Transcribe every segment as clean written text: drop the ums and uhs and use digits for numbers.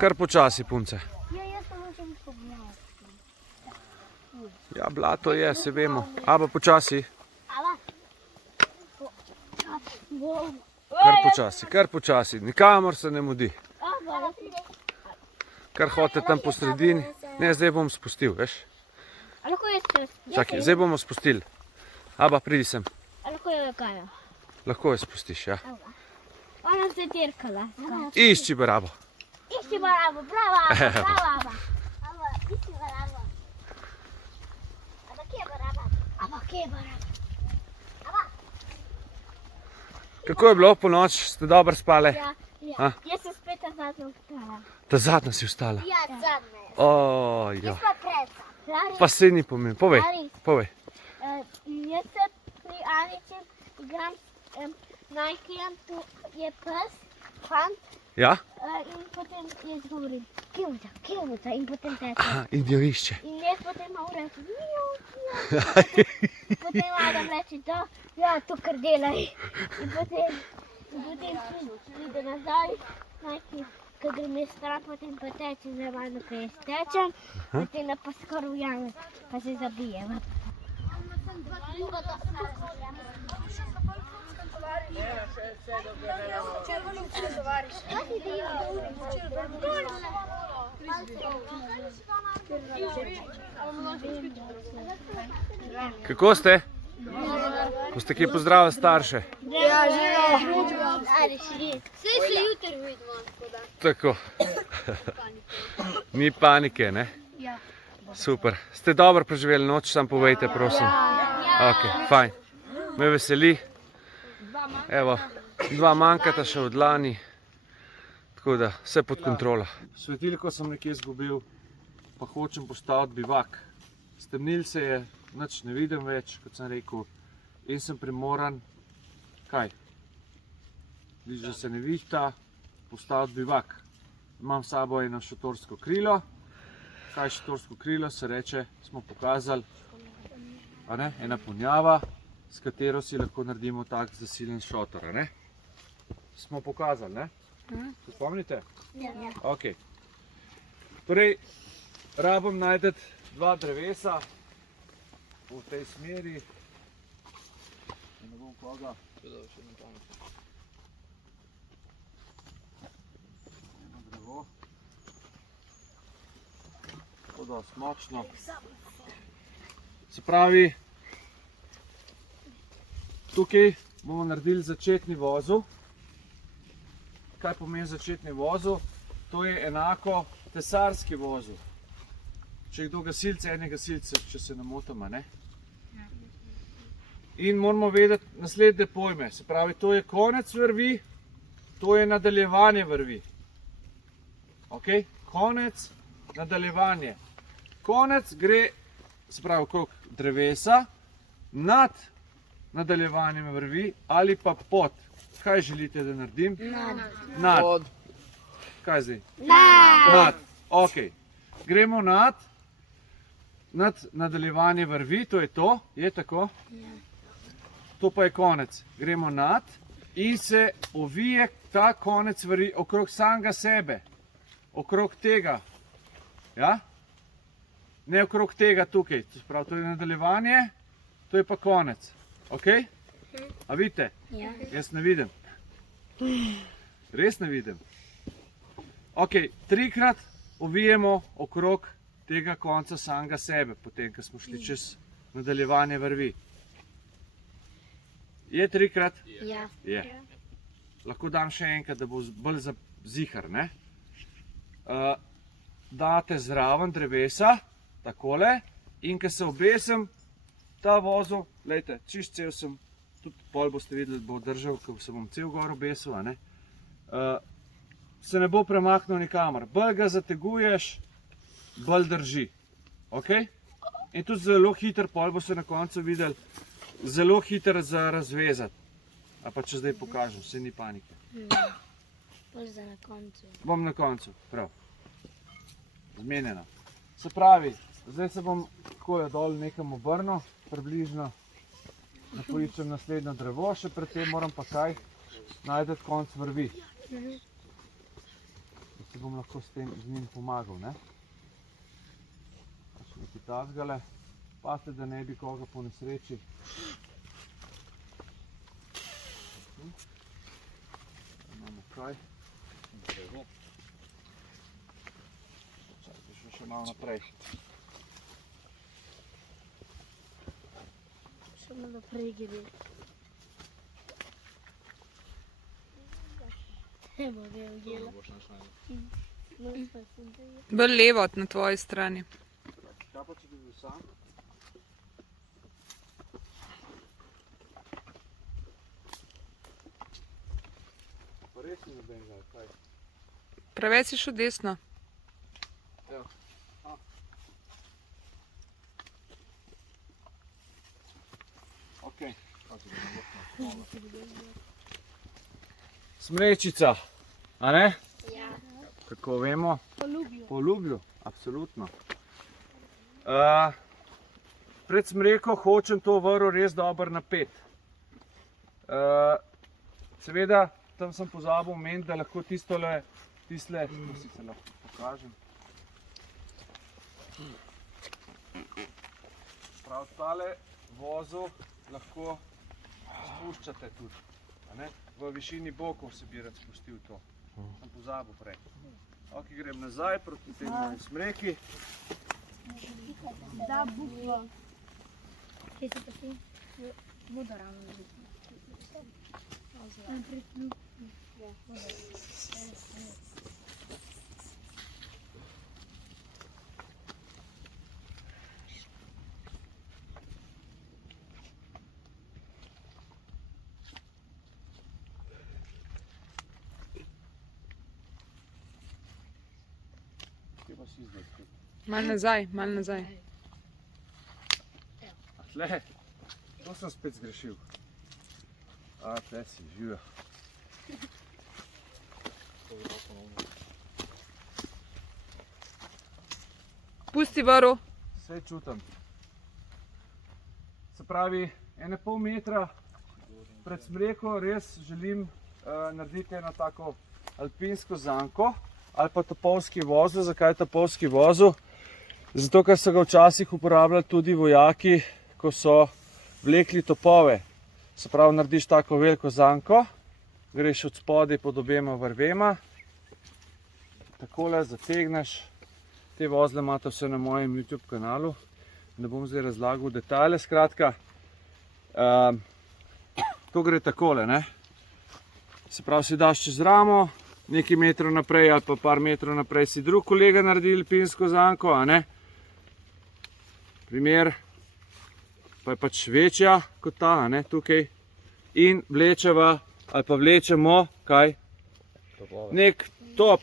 Kar počasi, punce. Ja, jaz pa hočem pogledati. Ja, blato je, se vemo. Aba počasi. Kar počasi. Nikamor se ne mudi. Kar hote tam po sredini. Ne, zdaj bom spustil, veš. A lahko jaz to spustim? Čakaj, zdaj bomo spustili. Aba, pridi sem. A lahko jo gajo? Lahko jo spustiš, ja. Ona se dirkala. Išči barabo. Išči barabo, brava, brava. Aba, išči barabo. Aba, kje je baraba? Aba, kje je baraba? Aba. Kako je bilo po noč? Ste dobro spale? Ja. A? Jaz sem spet zadnja vstala. Ta zadnja si vstala? Ja, zadnja. Ojoj. Jaz pa predsa. Pa se ni pomembno. Povej, povej. Jaz se pri Aničem igram Nikejem, tu je pes, fant. Ja? In potem jaz govorim, kjevuca, in potem teče. Aha, in jo išče. In jaz potem malo rečem, potem Adam reče, da, ja, to kar delaj. In potem pride nazaj, Nike, ko grem jaz stran, potem pa teče za mano, ko jaz tečem, potem pa skoraj ujame, pa se zabije. Kako ste? Boste kje pozdravili starše? Ja, živo. Vse se jutri vidimo. Tako. Ni panike, ne? Ja. Super. Ste dobro preživeli noč, sam povejte, prosim. Ok, fajn. Me veseli. Evo, 2 manjkata še od lani. Tako da, vse pod kontrolo. Svetilko sem nekje izgubil, pa hočem postaviti bivak. Stemnil se je, nič ne vidim več, kot sem rekel. In sem primoran, kaj? Vidiš, da se ne vihta, postaviti bivak. Imam s sabo eno šotorsko krilo. Kaj je šotorsko krilo, se reče, smo pokazali. Ena ponjava, s katero si lahko naredimo tak zasilen šotor. Smo pokazali, ne? Se spomnite? Ja. Ok. Torej, rabim najti 2 drevesa v tej smeri. Ne bom koga. Eno drevo. Tako da smočno. Se pravi, tukaj bomo naredili začetni vozel. Kaj pomeni začetni vozel? To je enako tesarski vozel. Če je kdo gasilce, ene gasilce, če se ne motim, ne? In moramo vedeti naslednje pojme. Se pravi, to je konec vrvi, to je nadaljevanje vrvi. Ok? Konec, nadaljevanje. Konec gre, se pravi, okrog drevesa, nad nadaljevanjem vrvi ali pa pod. Kaj želite, da naredim? Nad. Kaj zdaj? Nad. Ok. Gremo nad nadaljevanje vrvi, to je to. Je tako? To pa je konec. Gremo nad in se ovije ta konec vrvi okrog samega sebe. Okrog tega. Ja? Ne okrog tega tukaj. To je nadaljevanje, to je pa konec. Ok? A vidite? Ja. Jaz ne vidim. Res ne vidim. Ok, 3-krat ovijemo okrog tega konca samega sebe, potem, ko smo šli čez nadaljevanje vrvi. Je 3-krat? Ja. Je. Lahko dam še enkrat, da bo bolj zihar, ne? Date zraven drevesa, takole, in ko se obesim, ta vozel, glejte, čist cel sem, tudi pol boste videli, da bo držal, ko se bom cel gor obesil, se ne bo premaknil nikamor. Bolj ga zateguješ, bolj drži. Ok? In tudi zelo hiter, pol bo se na koncu videli, zelo hiter za razvezati. A pa če zdaj pokažem, vse ni panike. Bolj za na koncu. Bom na koncu, prav. Zmenjeno. Se pravi, zdaj se bom tako dol nekam obrnil, približno. Da poiščem naslednjo drevo, še predtem moram pa kaj najdeti konc vrvi. ti bom lahko z njim pomagal, ne? Še nekaj tazgale. Pazite, da ne bi koga po nesreči. Imamo kaj. Čakaj, še malo naprej. Še malo naprej gre. Ne bo me ujela. Bolj levo na tvoji strani. Kaj pa, če bi bil sam? Pa res ni nobenega, kaj? Preveč si šel desno. Evo. Okej. Smrečica, a ne? Ja. Kako vemo? Poljubil. Poljubil, absolutno. Pred smreko hočem to vrv res dobro napet. Seveda, tam sem pozabil omeniti, da lahko tisle, to si se lahko pokažem. Prav tale vozu lahko spuščate tudi, a ne? V višini bokov se bi rad spustil to. Sem pozabil prej. Ok, grem nazaj proti tej moji smreki. Da, bukva. Kje se pa ti? Voda ravno ne biti. Kje pa si zdaj spet? Malo nazaj, malo nazaj. A tle, to sem spet zgrešil. A, tle si, živijo. Pusti vrv. Vse čutim. Se pravi, 1,5 metra pred smreko res želim narediti eno tako alpinsko zanko ali pa topovski vozel. Zakaj topovski vozel? Zato, ker so ga včasih uporabljali tudi vojaki, ko so vlekli topove. Se pravi, narediš tako veliko zanko, greš od spodaj pod obema vrvema, takole zategneš. Te vozle imate vse na mojem YouTube kanalu, ne bom zdaj razlagal detajle, skratka. To gre takole, ne. Se pravi, si daš čez ramo, nekaj metrov naprej ali pa par metrov naprej si drug kolega naredi alpinsko zanko, a ne. Primer, pa je pač večja kot ta, a ne, tukaj. In vlečeva, ali pa vlečemo, kaj? Nek top.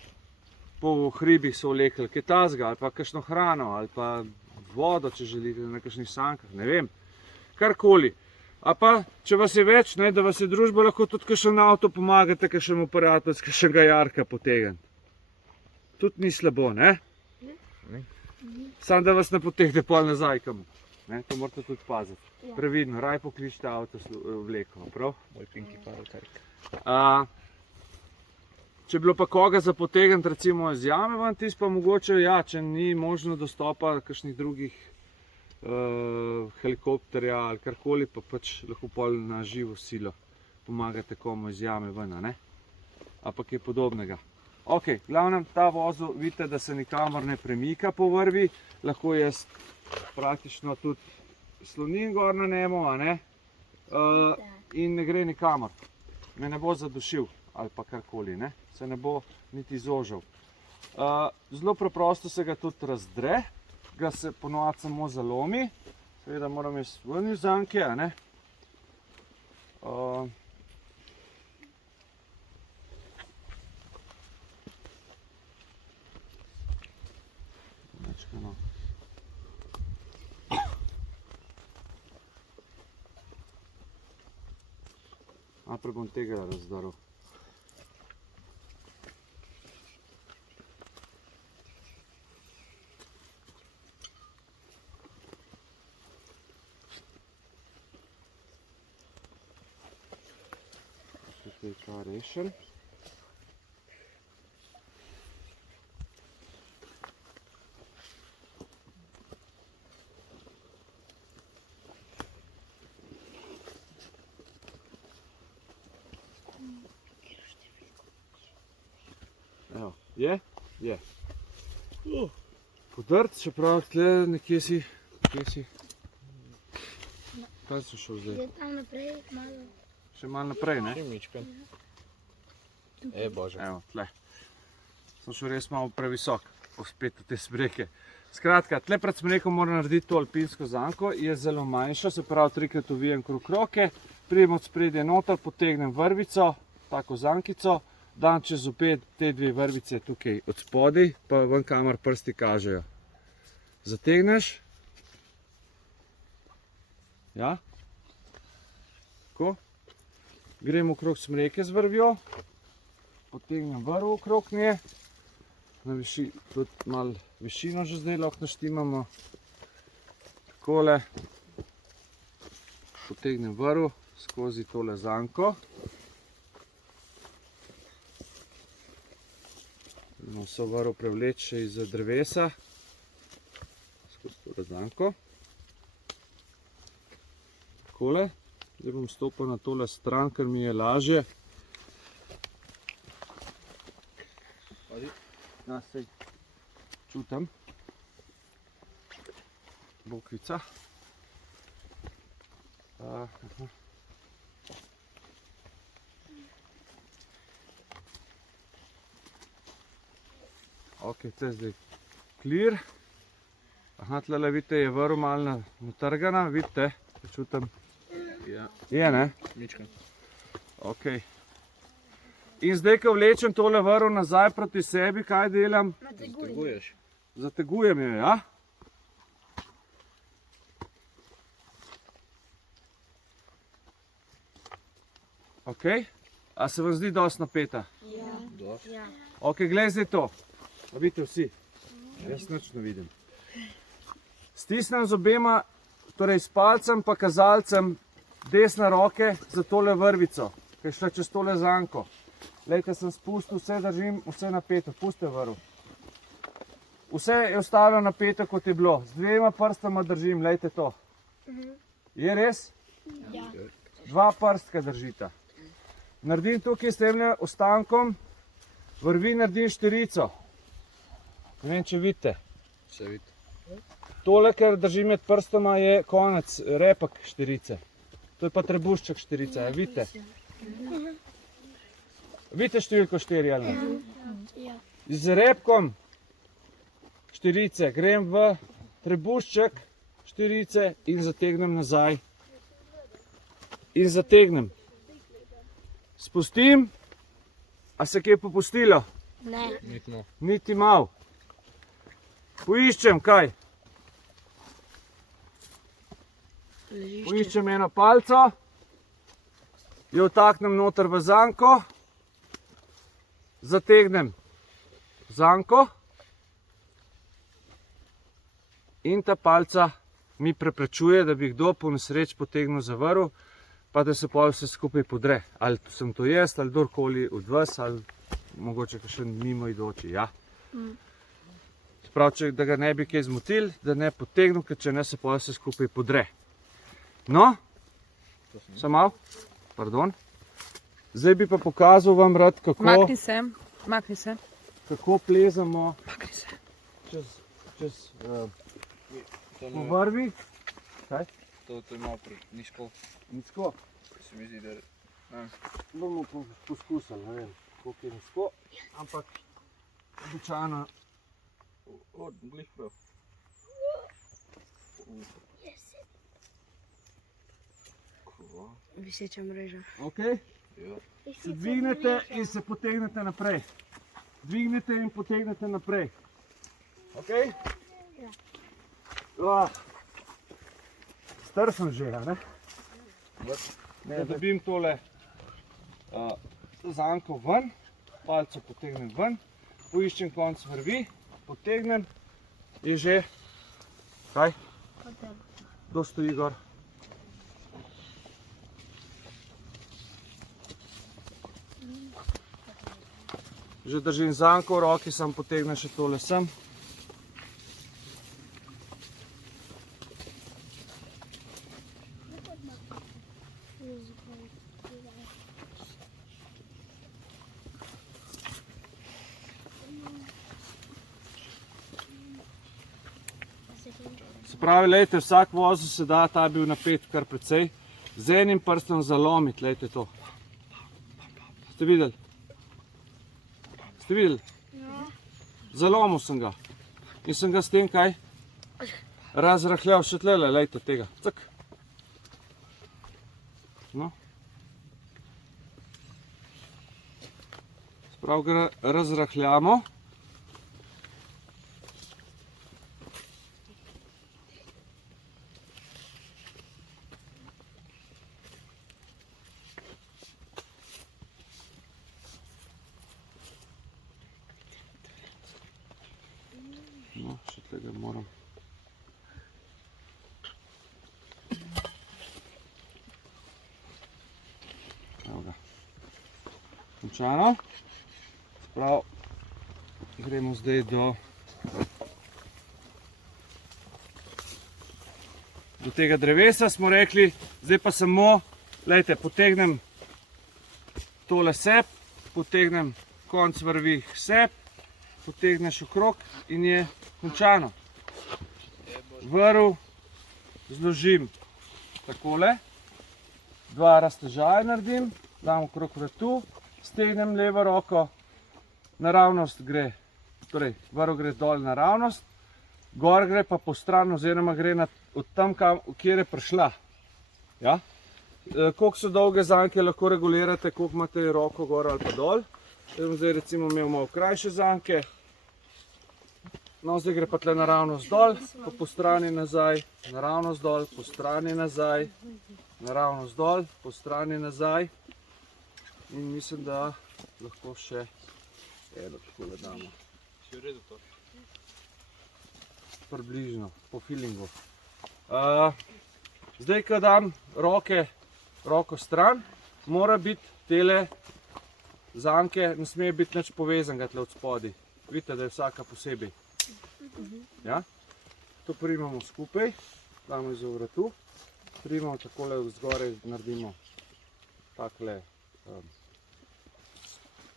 Po hribih so vlekli kaj tazga, ali pa kakšno hrano, ali pa vodo, če želite, na kakšnih sankah, ne vem, karkoli. A pa, če vas je več, ne, da vas je družba, lahko tudi kakšen avto pomagate, kakšen aparatus, kakšnega jarka potegniti. Tudi ni slabo, ne? Samo da vas ne potegne pol nazaj kam. Ne, to morate tudi paziti. Previdno, raj pokličite avto vleko, prav? Moj pinki paraltajk. Če je bilo pa koga za potegniti, recimo iz jame ven, tisto pa mogoče, ja, če ni možno dostopa kakšnih drugih helikopterja ali karkoli, pa pač lahko pol na živo silo pomagate komu iz jame ven, a ne? Ali pa kaj podobnega. Ok, v glavnem, ta vozel, vidite, da se nikamor ne premika po vrvi, lahko jaz praktično tudi slonim gor na nemo, a ne? In ne gre nikamor, me ne bo zadušil ali pa karkoli, ne? Se ne bo niti zožal. Zelo preprosto se ga tudi razdre, ga se ponovadi samo zalomi, seveda moram jaz ven iz zanke, a ne? Mečkano. Najprej bom tega razdrl. Tukaj je ta rešen. Je? Je. Podrt, čeprav tle nekje si. Kje si? Kaj si šel zdaj? Je tam naprej malo. Še malo naprej, ne? Mičken. Bože. Evo, tle. Sem šel res malo previsok, spet v te smreke. Skratka, tle pred smrekom moram narediti to alpinsko zanko, je zelo manjša, se pravi 3-krat ovijem krog roke, pridem od spredje noter, potegnem vrvico, tako zankico, dam čez opet te dve vrvice tukaj od spodaj, pa ven kamor prsti kažejo. Zategneš. Ja. Tako. Grem okrog smreke z vrvjo, potegnem vrv okrog nje, tudi malo višino že zdaj lahko naštimamo. Takole. Potegnem vrv skozi tole zanko. Idemo vso vrv prevleči iz drevesa, skozi tole zanko. Takole. Zdaj bom stopil na tole stran, ker mi je lažje. Ja, sej čutim. Bokvica. Ok, to je zdaj clear. Aha, tlele vidite, je vrv malo natrgana, vidite, čutim. Ja. Je, ne? Mičken. Ok. In zdaj, ko vlečem tole vrv nazaj proti sebi, kaj delam? Zateguješ. Zategujem jo, ja? Ok. A se vam zdi dosti napeta? Ja. Ok, glej zdaj to. A vidite vsi? Jaz nič ne vidim. Stisnem z obema, torej s palcem pa kazalcem desne roke za tole vrvico, ki je šla čez tole zanko. Glejte, sem spustil, vse držim, vse napeto, pustite vrv. Vse je ostalo napeto, kot je bilo. Z dvema prstama držim, glejte to. Je res? Ja. Dva prstka držita. Naredim tukaj s tem ostankom, vrvi naredim štirico. Ne vem, če vidite. Se vidi. Tole, kar držim med prstoma, je konec, repak štirice. To je pa trebušček štirica, ja, vidite? Vidite številko 4 ali ne? Ja. Z repkom štirice grem v trebušček štirice in zategnem nazaj. In zategnem. Spustim. A se kje popustilo? Ne. Nitno. Niti mal. Poiščem kaj? Poiščem eno palco, jo vtaknem noter v zanko, zategnem zanko in ta palca mi preprečuje, da bi kdo po nesreč potegnil za vrv, pa da se pol vse skupaj podre. Ali sem to jaz, ali kdorkoli od vas, ali mogoče kakšen mimoidoči, ja. Sprav, da ga ne bi kaj zmotil, da ne potegnil, ker če ne se pol vse skupaj podre. No, samo malo, pardon. Zdaj bi pa pokazal vam rad, Makni se, makni se. kako plezamo Makni se. čez To po vrvi. Kaj? je malo nizko. Nizko. Se mi zdi, da... Bomo poskusili, ne vem, koliko je nizko, ampak običajno Glih prav. Viseča mreža. ok. Ja. Se dvignete in se potegnete naprej. Dvignete in potegnete naprej. Ok? Ja. Star sem že, a ne? Da dobim tole zanko ven, palco potegnem ven, poiščem konc vrvi, potegnem, je že, kaj? Kdo stoji gor? Že držim zanko v roki, sam potegnem še tole sem. Se pravi, lejte, vsak vozel se da, ta je bil napet kar precej. Z enim prstom zalomiti, lejte to. Ste videli? Ste videli? Zalomil sem ga. In sem ga s tem kaj? Razrahljal še tlele, lejte tega. Cak. No. Sprav ga razrahljamo. No, še tega moram. Evo ga. Končano. Sprav, gremo zdaj do tega drevesa, smo rekli, zdaj pa samo, lejte, potegnem tole sep, potegnem konc vrvi sep, potegneš okrog in je končano. Vrv zložim takole, 2 raztežaja naredim, dam okrog vratu, stegnem levo roko, naravnost gre, torej vrv gre dol naravnost, gor gre pa po stran oziroma gre od tam, kjer je prišla. Ja? Koliko so dolge zanke, lahko regulirate, koliko imate roko gor ali pa dol. Zdaj recimo imel malo krajše zanke. No, zdaj gre pa tle naravnost dol, pa po strani nazaj, naravnost dol, po strani nazaj, naravnost dol, po strani nazaj. In mislim, da lahko še eno takole damo. Si v redu to? Približno, po feelingu. Zdaj, ko dam roko stran, mora biti tele zanke, ne sme biti nič povezanega tle od spodaj. Vidite, da je vsaka posebej. Ja? To primamo skupaj, damo iz vratu, primamo takole zgoraj, naredimo takole,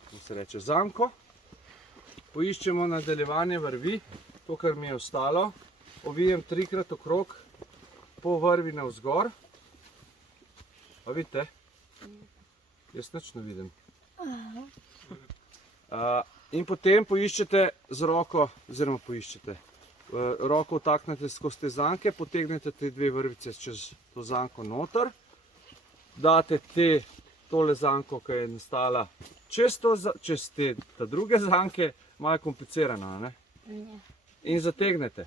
kako se reče, zanko. Poiščemo nadaljevanje vrvi, to, kar mi je ostalo, ovijem 3-krat okrog, po vrvi navzgor. A vidite? Jaz nič ne vidim. In potem poiščete z roko, oziroma poiščete, roko vtaknete skozi te zanke, potegnete te 2 vrvice čez to zanko noter, date tole zanko, ki je nastala čez te druge zanke, malo komplicirano, ne? In zategnete.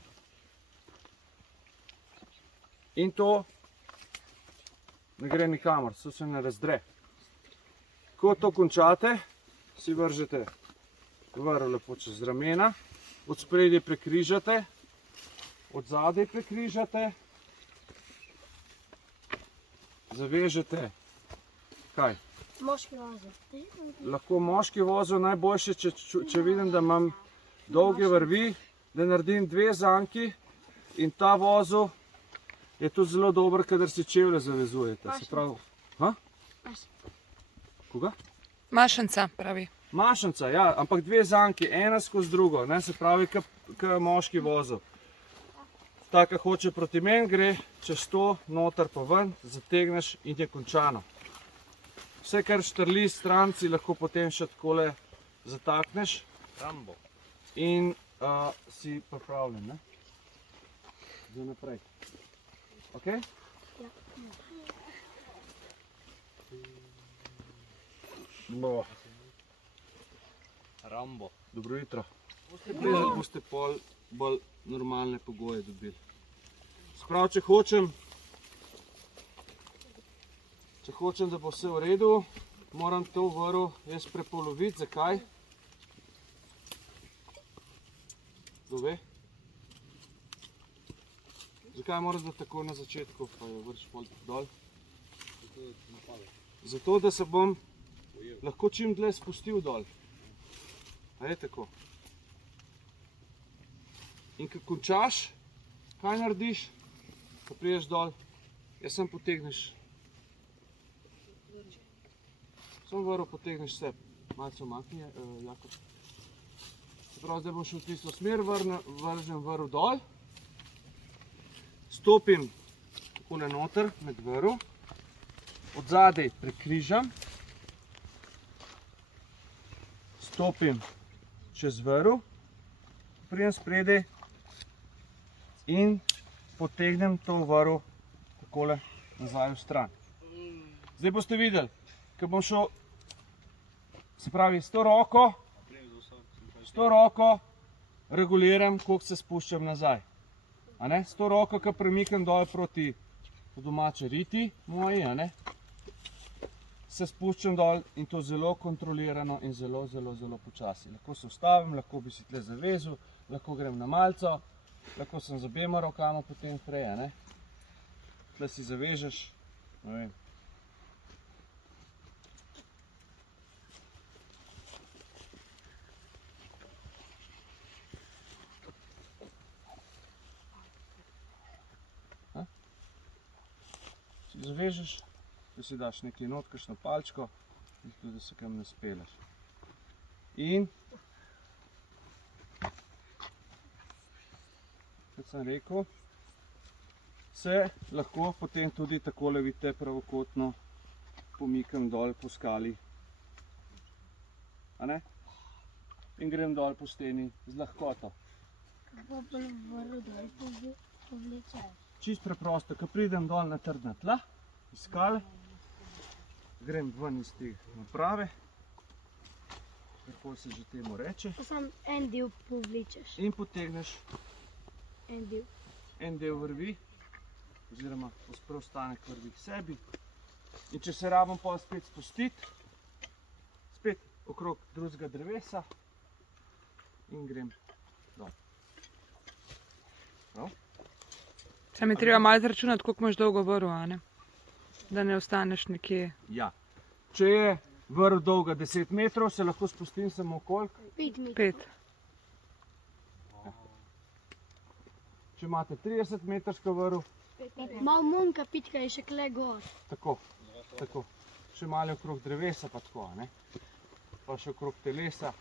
In to ne gre nikamor, to se ne razdre. Ko to končate, si vržete vrv lepo čez ramena, od spredje prekrižate, od zadaj prekrižate, zavežete, kaj? Moški vozel. Lahko moški vozel, najboljše, če vidim, da imam dolge vrvi, da naredim 2 zanki in ta vozel je tudi zelo dober, kadar si čevlje zavezujete. Se pravi, koga? Mašanca, pravi. Mašanca, ja, ampak 2 zanki, ena skozi drugo, ne, se pravi, kot moški vozel. Ta, ki hoče proti meni, gre čez to, noter pa ven, zategneš in je končano. Vse, kar štrli stranci, lahko potem še takole zatakneš. Rambo. In si pripravljen, ne? Zdaj naprej. Ok? Bo. Rambo. Dobro jutro. Boste bližali, boste pol bolj normalne pogoje dobili. Sprav, če hočem, da bo vse v redu, moram to vrv jaz prepoloviti. Zakaj? Kdo ve? Zakaj moraš biti tako na začetku, pa jo vrš pol dol? Zato, da se bom lahko čim dlje spustil dol. A je tako? In ko končaš, kaj narediš, ko priješ dol? Jaz sem potegneš. Sam vrv potegneš sep. Malce omakni, Jakob. Se pravi, zdaj bom šel v tisto smer, vržem vrv dol. stopim takole noter med vrv, od zadaj prekrižam, stopim čez vrv, pridem spredaj in potegnem to vrv takole nazaj v stran. Zdaj boste videli, ko bom šel, se pravi, s to roko reguliram, koliko se spuščam nazaj. A ne? S to roko, ko premikam dol proti po domače riti moji, a ne? Se spuščam dol in to zelo kontrolirano in zelo počasi. Lahko se ustavim, lahko bi si tle zavezal, lahko grem na malco, lahko sem z obema rokama potem prej, a ne? Tle si zavežeš, ne vem. Si zavežeš, da si daš nekaj not, kakšno palčko, da se kam ne speleš. In, kot sem rekel, se lahko potem tudi takole, vidite, pravokotno pomikam dol po skali. A ne? In grem dol po steni z lahkoto. Kako pa vrv dol povlečeš? Čist preprosto, ko pridem dol na trdna tla, iz skale, grem ven iz te naprave, kako se že temu reče, Pa sam en del povlečeš. in potegneš En del. en del vrvi, oziroma preostanek vrvi k sebi. In če se rabim pol spet spustiti, spet okrog drugega drevesa in grem dol. Prav? Se mi treba malo zračunati, koliko imaš dolgo vrv, a ne? Da ne ostaneš nekje. Ja. Če je vrv dolga 10 metrov, se lahko spustim samo koliko. 5 metrov. 5. Če imate 30 metrsko vrv, Malo manjka pitka je še kle gor. tako. Še malo je okrog drevesa, pa tako, a ne? Pa še okrog telesa,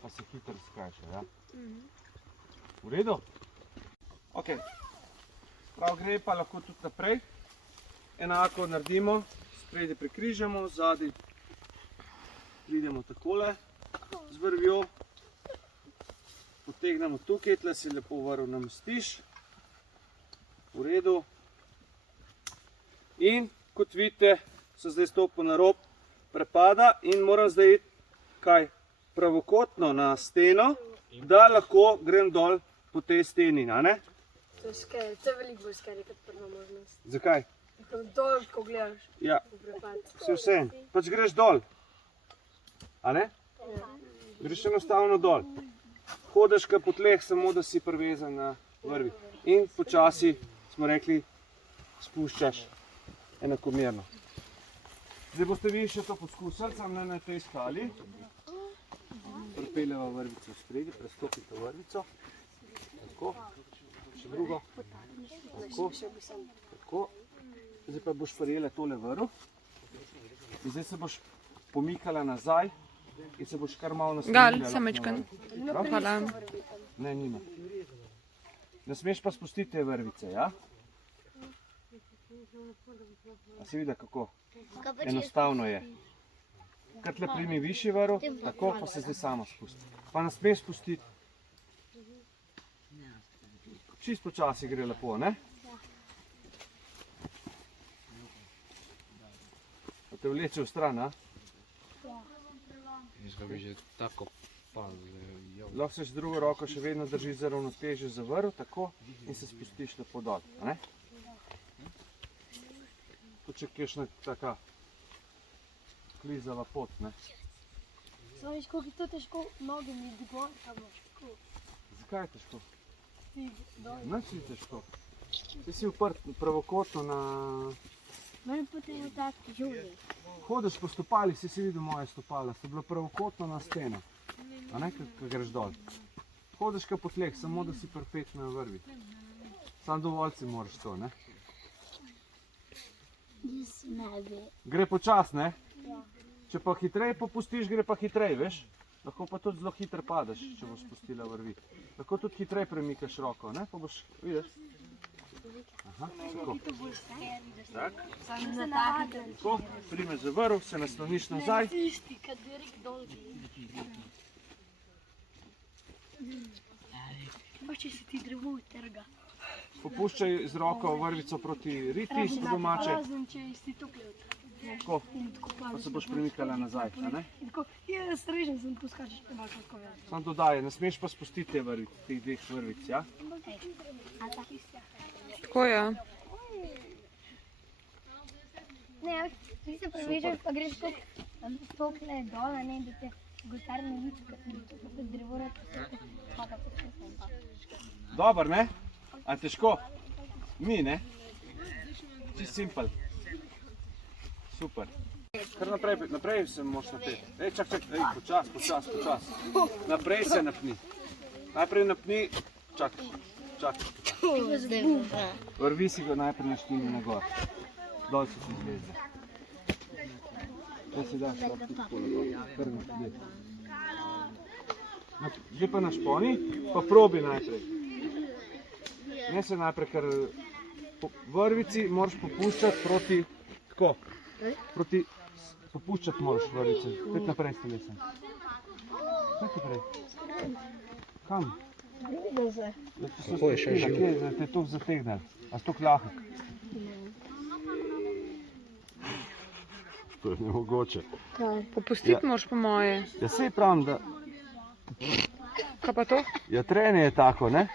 pa se hitro skrajša, ja? V redu? Ok. Prav gre pa lahko tudi naprej. Enako naredimo, spredaj prekrižamo, zadaj pridemo takole z vrvjo. Potegnemo tukaj, tle si lepo vrv namestiš. V redu. In kot vidite, se zdaj stopil na rob prepada in moram zdaj iti kaj pravokotno na steno, da lahko grem dol po tej steni, a ne? To je scary, to je veliko bolj scary kot prva možnost. Zakaj? Dol, ko gledaš Ja, v prepad. vse. Pač greš dol. A ne? Greš enostavno dol. Hodiš ka po tleh, samo da si privezan na vrvi. In počasi, smo rekli, spuščaš enakomerno. Zdaj boste vi še to poskusili, samo na tej skali. Pripeljeva vrvico spredi, prestopite vrvico. Tako, še drugo. Tako. Zdaj pa boš prijela tole vrv. In zdaj se boš pomikala nazaj in se boš kar malo nasledila. Gal, sem mečkan. Hvala. Ne, nima. Ne smeš pa spustiti te vrvice, ja? A si vidi, kako enostavno je. Kar tle primi višji vrv, tako pa se zdaj sama spusti. Pa ne smeš spustiti. Čist počasi gre lepo, ne? Pa te vleče v stran, a? Jaz ga bi že tako pazil. Lahko se z drugo roko še vedno držiš za ravnotežje za vrv, tako, in se spustiš lepo dol, a ne? To če kakšna taka klizava pot, ne? Samo veš, koliko je to težko, noge mi gor, samo tako. Zakaj je težko? Ti dol. Nič ni težko. Ti si uprt pravokotno na... Meni potem je tak življenj. Hodiš po stopali, si videl moje stopala, sta bila pravokotno na steno, a ne, ko greš dol. Hodiš ka po tleh, samo da si perfektno na vrvi. Sam dovolj si moraš to, ne? Gre počas, ne? Če pa hitreje popustiš, gre pa hitreje, veš? Lahko pa tudi zelo hitro padeš, če boš spustila vrvi. Lahko tudi hitreje premikaš roko, ne? Pa boš, vidiš, Aha, tako. Tak. Tako, prime za vrv, se nasloniš nazaj. Če si ti drevo trga. Popuščaj z roko vrvico proti riti, po domače. Razen če si tukaj. Tako, pa se boš premikala nazaj, a ne? Tako, jaz režem, sem poskačeš pa malo kako več. Samo dodaj, ne smeš pa spustiti te vrvice, teh dveh vrvic, ja? Tako ja. Ne, ti se prevežeš, pa greš tokle dol, ne, da te gostar ne vidi, ker sem tako drevo rad pa da poskušam pa. Dobar, ne? A težko? Ni, ne? Čist simpel. Super. Kar naprej se moraš napeti. Ej, čak, počas. Naprej se napni. Najprej napni, čak. Vrvi si ga najprej naštini na gor. Dol se ti zleze. Da si daš tako tako. Kar napni. Zdaj pa našponi, pa probi najprej. Ne se najprej, ker vrvici moraš popuščati proti, tako, popuščati moraš vrvice. Pet naprej s telesem. Pet naprej. Kam? Kako je še živ? Da te je to zategnal. A si to lahek? To je nemogoče. Popustiti moraš po moje. Ja sej pravim, da... Kaj pa to? Ja, trenje je tako, ne?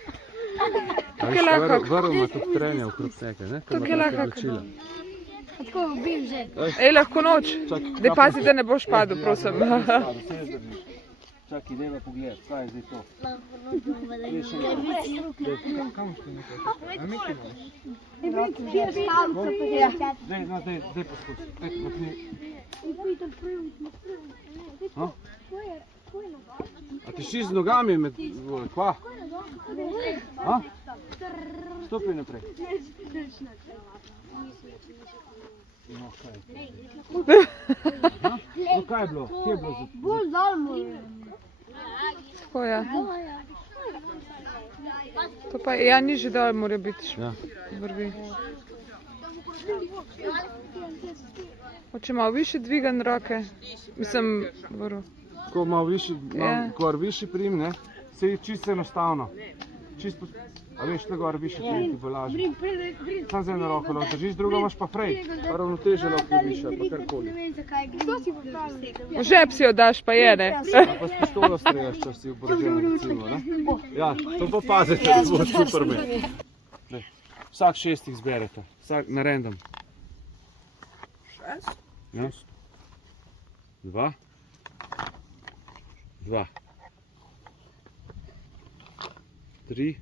Tukaj je lahko. Vrv ima tudi trenje okrog tega, ne? Tukaj je lahko. Tako bil že. Ej, lahko noč. Daj pazi, da ne boš padel, prosim. Čakaj, dajva pogled, kaj je zdaj to? Daj poskusi, napni. A ti šli z nogami med... Kva? Stopi naprej. No, kaj je to? No, kaj je bilo? Kje je bilo? Bolj dol mora. Tako ja. To pa, ja, nižje dol mora biti vrvi. Hoče malo više dvigan roke. Mislim, vrv. Tako malo višji prim, ne? Se je čisto enostavno. A veš, tle gor višji prim ti bo lažje. Sam z eno roko lahko držiš, drugo imaš pa prej. Pa ravnoteže lahko višja, pa karkoli. V žep si jo daš, pa je, ne? Pa s pištolo streljaš, če si oborožen, recimo, ne? Ja, to pa pazite, da bo Superman. Vsak 6 jih zberete, vsak na random. 6? 2. 3.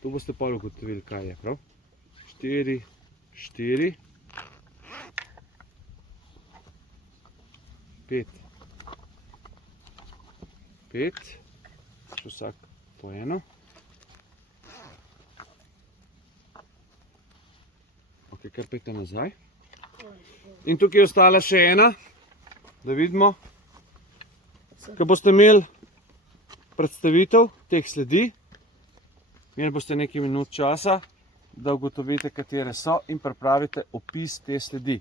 Tu boste pa ugotovili, kaj je, prav? 4. 5. Še vsak po eno. Ok, kar pejte nazaj. In tukaj je ostala še ena, da vidimo. Ko boste imeli predstavitev teh sledi, imeli boste nekaj minut časa, da ugotovite, katere so in pripravite opis te sledi.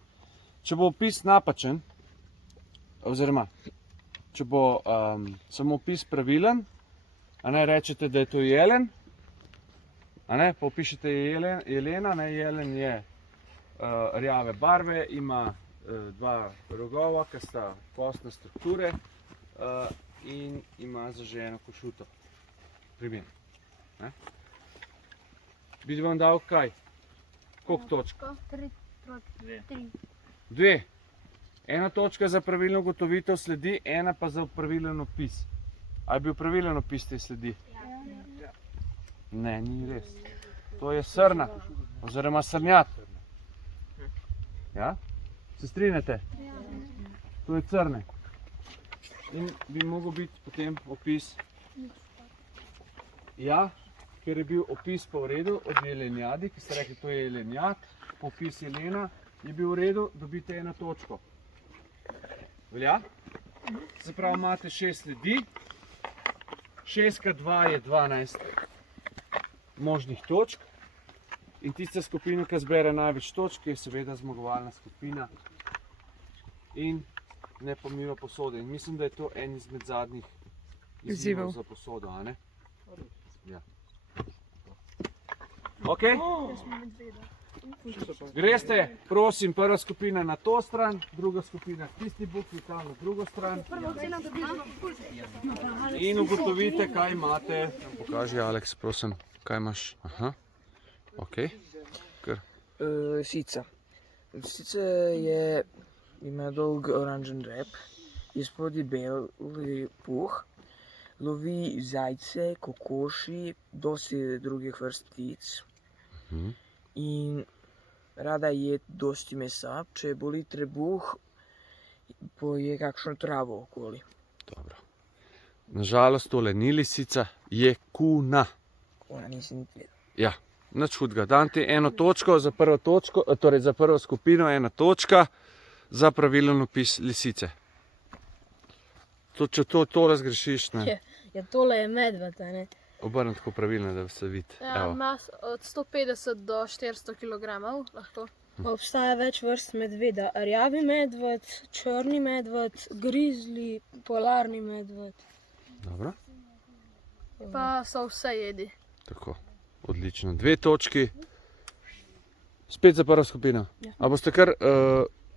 Če bo opis napačen, oziroma če bo samo opis pravilen, a ne rečete, da je to jelen, a ne, pa opišete jelena, ne, jelen je rjave barve, ima dva rogova, ki sta kostne strukture in ima zaženo košuto. Primer. Bi vam dal kaj? Koliko točk? 2. Ena točka za pravilno ugotovitev sledi, ena pa za pravilen opis. A je bil pravilen opis te sledi? Ne, ni res. To je srna, oziroma srnjat. Ja? Se strinjate? To je crne. In bi mogel biti potem opis. Ja, ker je bil opis pa v redu od jelenjadi, ki ste rekli, to je jelenjad, opis jelena je bil v redu, dobite eno točko. Velja? Se pravi, imate 6 sledi, 6 x 2 je 12. možnih točk. In tista skupina, ki zbere največ točk, je seveda zmagovalna skupina. In ne pomimo posode. In mislim, da je to en izmed zadnjih izzivov za posodo, a ne? Ja. Ok? Greste, prosim, prva skupina na to stran, druga skupina tisti bukvi tam na drugo stran. In ugotovite, kaj imate. Pokaži, Aleks, prosim, kaj imaš. Aha, ok. Kar. Lisica. Lisica ima dolg oranžen rep, izpod je bel puh, lovi zajce, kokoši, dosti drugih vrst ptic. In rada je dosti mesa, če boli trebuh, poje kakšno travo okoli. Dobro. Nažalost, tole ni lisica, je kuna. Ona nisem videl. Ja, nič hudega. Dam ti eno točko za prvo točko, torej za prvo skupino, ena točka za pravilen opis lisice. Če tole zgrešiš, ne. Ja, tole je medved, a ne? Obrni tako pravilno, da se vidi. Ja, ima od 150 do 400 kg lahko. Obstaja več vrst medveda. Rjavi medved, črni medved, grizli, polarni medved. Dobro, Pa so vse jedi. tako. Odlično. 2 točki. Spet za prvo skupino. A boste kar...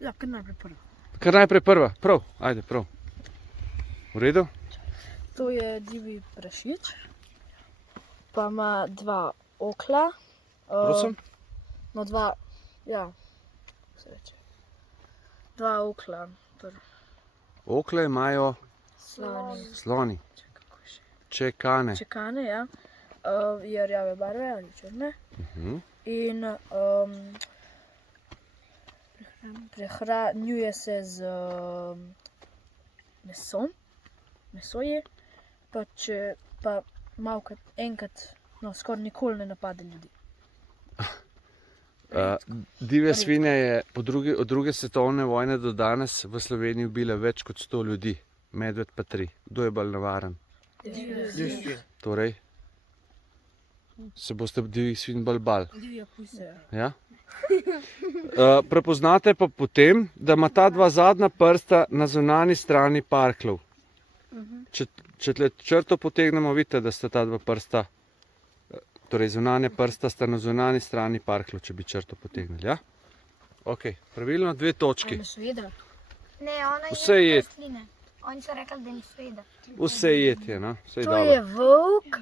Ja, kar najprej prvo. Kar najprej prva. Prav, ajde, prav. V redu? To je divji prašič. Pa ima 2 okla. Prosim? No, 2, ja, se reče. 2 okla, Okle imajo slani. sloni. Čekane. Čekane, ja. Je rjave barve ali črne. In prehranjuje se z mesom. Meso je, pa malkrat enkrat, no skoraj nikoli ne napade ljudi. Divja svinja je od druge svetovne vojne do danes v Sloveniji ubila več kot 100 ljudi. Medved pa 3. Kdo je bolj nevaren? Torej, se boste divjih svinj bolj bali. Divja pusa. Ja? Prepoznate pa potem, da ima ta 2 zadnja prsta na zunanji strani parklov. Če tle črto potegnemo, vidite, da sta ta 2 prsta, torej zunanja prsta sta na zunanji strani parklov, če bi črto potegnili. Ja? Ok, pravilno 2 točki. Ne, ona Vse je rastline. Oni so rekli, da niso jeda. Vse jed je, no? Vse je To je dobro. volk.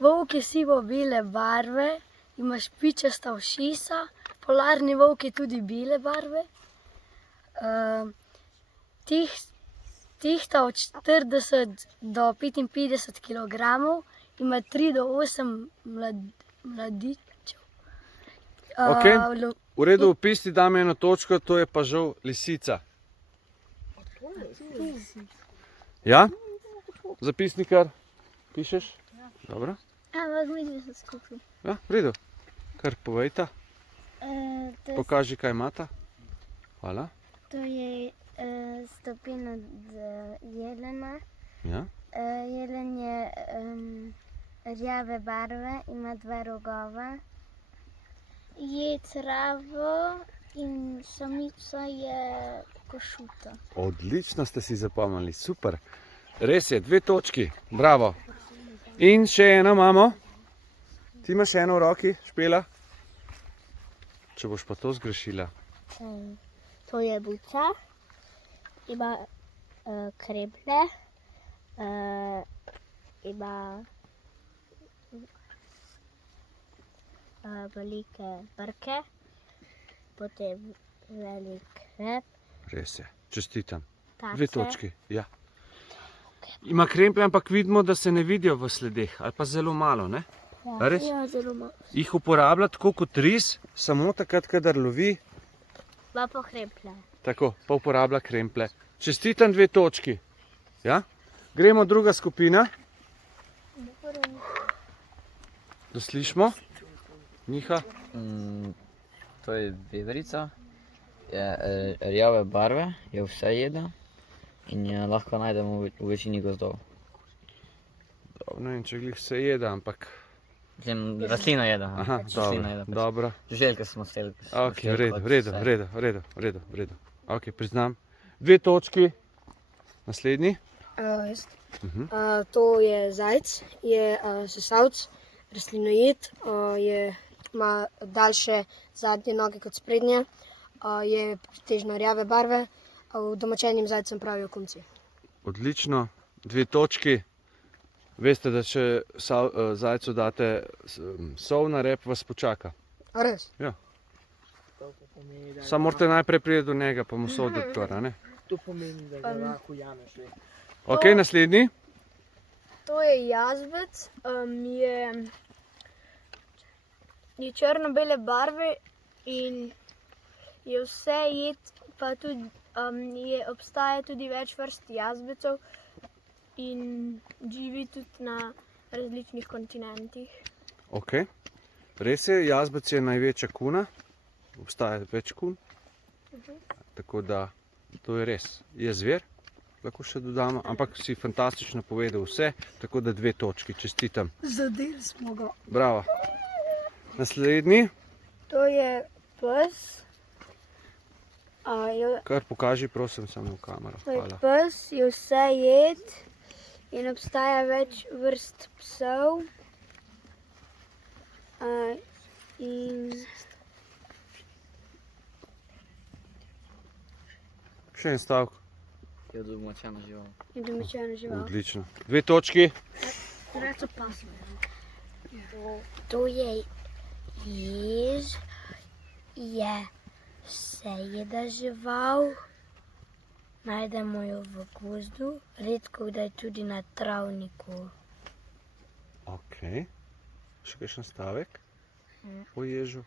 Volk je sivo-bele barve, ima špičasta ušesa. Polarni volk je tudi bele barve. Tihta od 40 do 55 kg, ima 3 do 8 mladičev. Okej. V redu, opisti dam eno točko, to je pa žal lisica. Ja? Zapisnikar, pišeš? Dobro. Ampak mi smo skupaj. Ja, v redu. Kar povejta, pokaži, kaj imata. Hvala. To je stopina jelena. Ja. Jelen je rjave barve, ima 2 rogova. Je travo in samica je košuta. Odlično ste si zapomnili, super. Res je, 2 točki, bravo. In še eno imamo. Ti imaš eno v roki, Špela. Če boš pa to zgrešila. To je buca, ima kreplje, ima velike brke, potem velik krep, Res je, čestitam. tace. 2 točki, ja. Ima kremplje, ampak vidimo, da se ne vidijo v sledeh, ali pa zelo malo, ne? A res? Ja, zelo malo. Jih uporablja tako kot ris, samo takrat, kadar lovi, Pa pohreplje. tako, pa uporablja kremplje. Čestitam 2 točki. Ja? Gremo druga skupina. Da slišimo? Miha? To je veverica, je rjave barve, je vse jeda in jo lahko najdemo v večini gozdov. Ne vem, če glih se jeda, ampak Mislim, rastlina jeda. Aha, Rastlina jeda. dobro. Žuželke smo steli. Ok, v redu. Ok, priznam. 2 točki. Naslednji. To je zajec, je sesalc, rastlinojed, ima daljše zadnje noge kot sprednje, je pretežno rjave barve, domačenim zajcem pravijo kumci. Odlično. 2 točki. Veste, da če zajcu date sol na rep, vas počaka. A res? Ja. Samo morate najprej priti do njega, pa mu soditi gor, a ne? To pomeni, da ga lahko jameš. Ok, naslednji. To je jazbec, je črno-bele barve in je vse jed, pa tudi obstaja tudi več vrst jazbecev in živi tudi na različnih kontinentih. Ok. Res je, jazbec je največja kuna. Obstaja več kun. Tako da to je res. Je zver, lahko še dodamo, ampak si fantastično povedal vse, tako da 2 točki, čestitam. Zadeli smo ga. Bravo. Naslednji, To je pes. kar pokaži, prosim, samo v kamero. Hvala. Pes je vse jed in obstaja več vrst psov. In Še en stavek. Je domačena žival. je domačena žival. Odlično. 2 točki. To je jež, je vsejeda žival, najdemo jo v gozdu, redko kdaj tudi na travniku. Ok. Še kakšen stavek o ježu?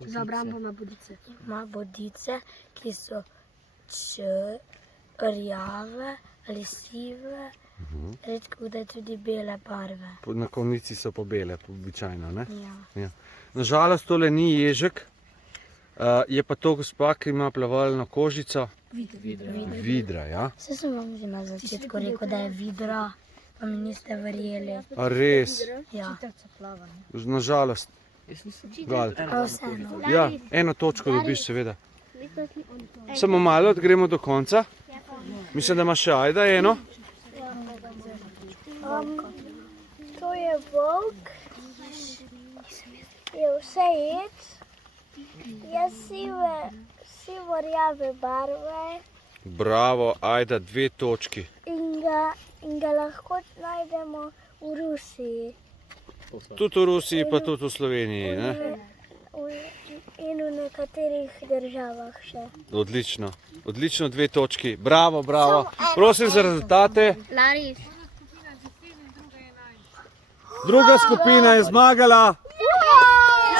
Za obrambo ima bodice. Ima bodice, ki so rjave ali sive, redko kdaj tudi bele barve. Na konjici so pa bele, običajno, ne? Ja. Nažalost, tole ni ježek. Je pa to gospa, ki ima plavalno kožico. Vidra, ja. Vse sem vam že na začetku rekel, da je vidra, pa mi niste verjeli. A res? Ja. Nažalost. Gal. A vseeno. Ja, 1 točko dobiš seveda. Samo malo, gremo do konca. Mislim, da ima še Ajda eno. To je volk, je vse jed, je sivo-rjave barve Bravo, Ajda, 2 točki. in ga lahko najdemo v Rusiji Tudi v Rusiji, pa tudi v Sloveniji, ne? in v nekaterih državah še. Odlično, odlično 2 točki. Bravo, bravo. Prosim za rezultate. Laris. Druga skupina je zmagala.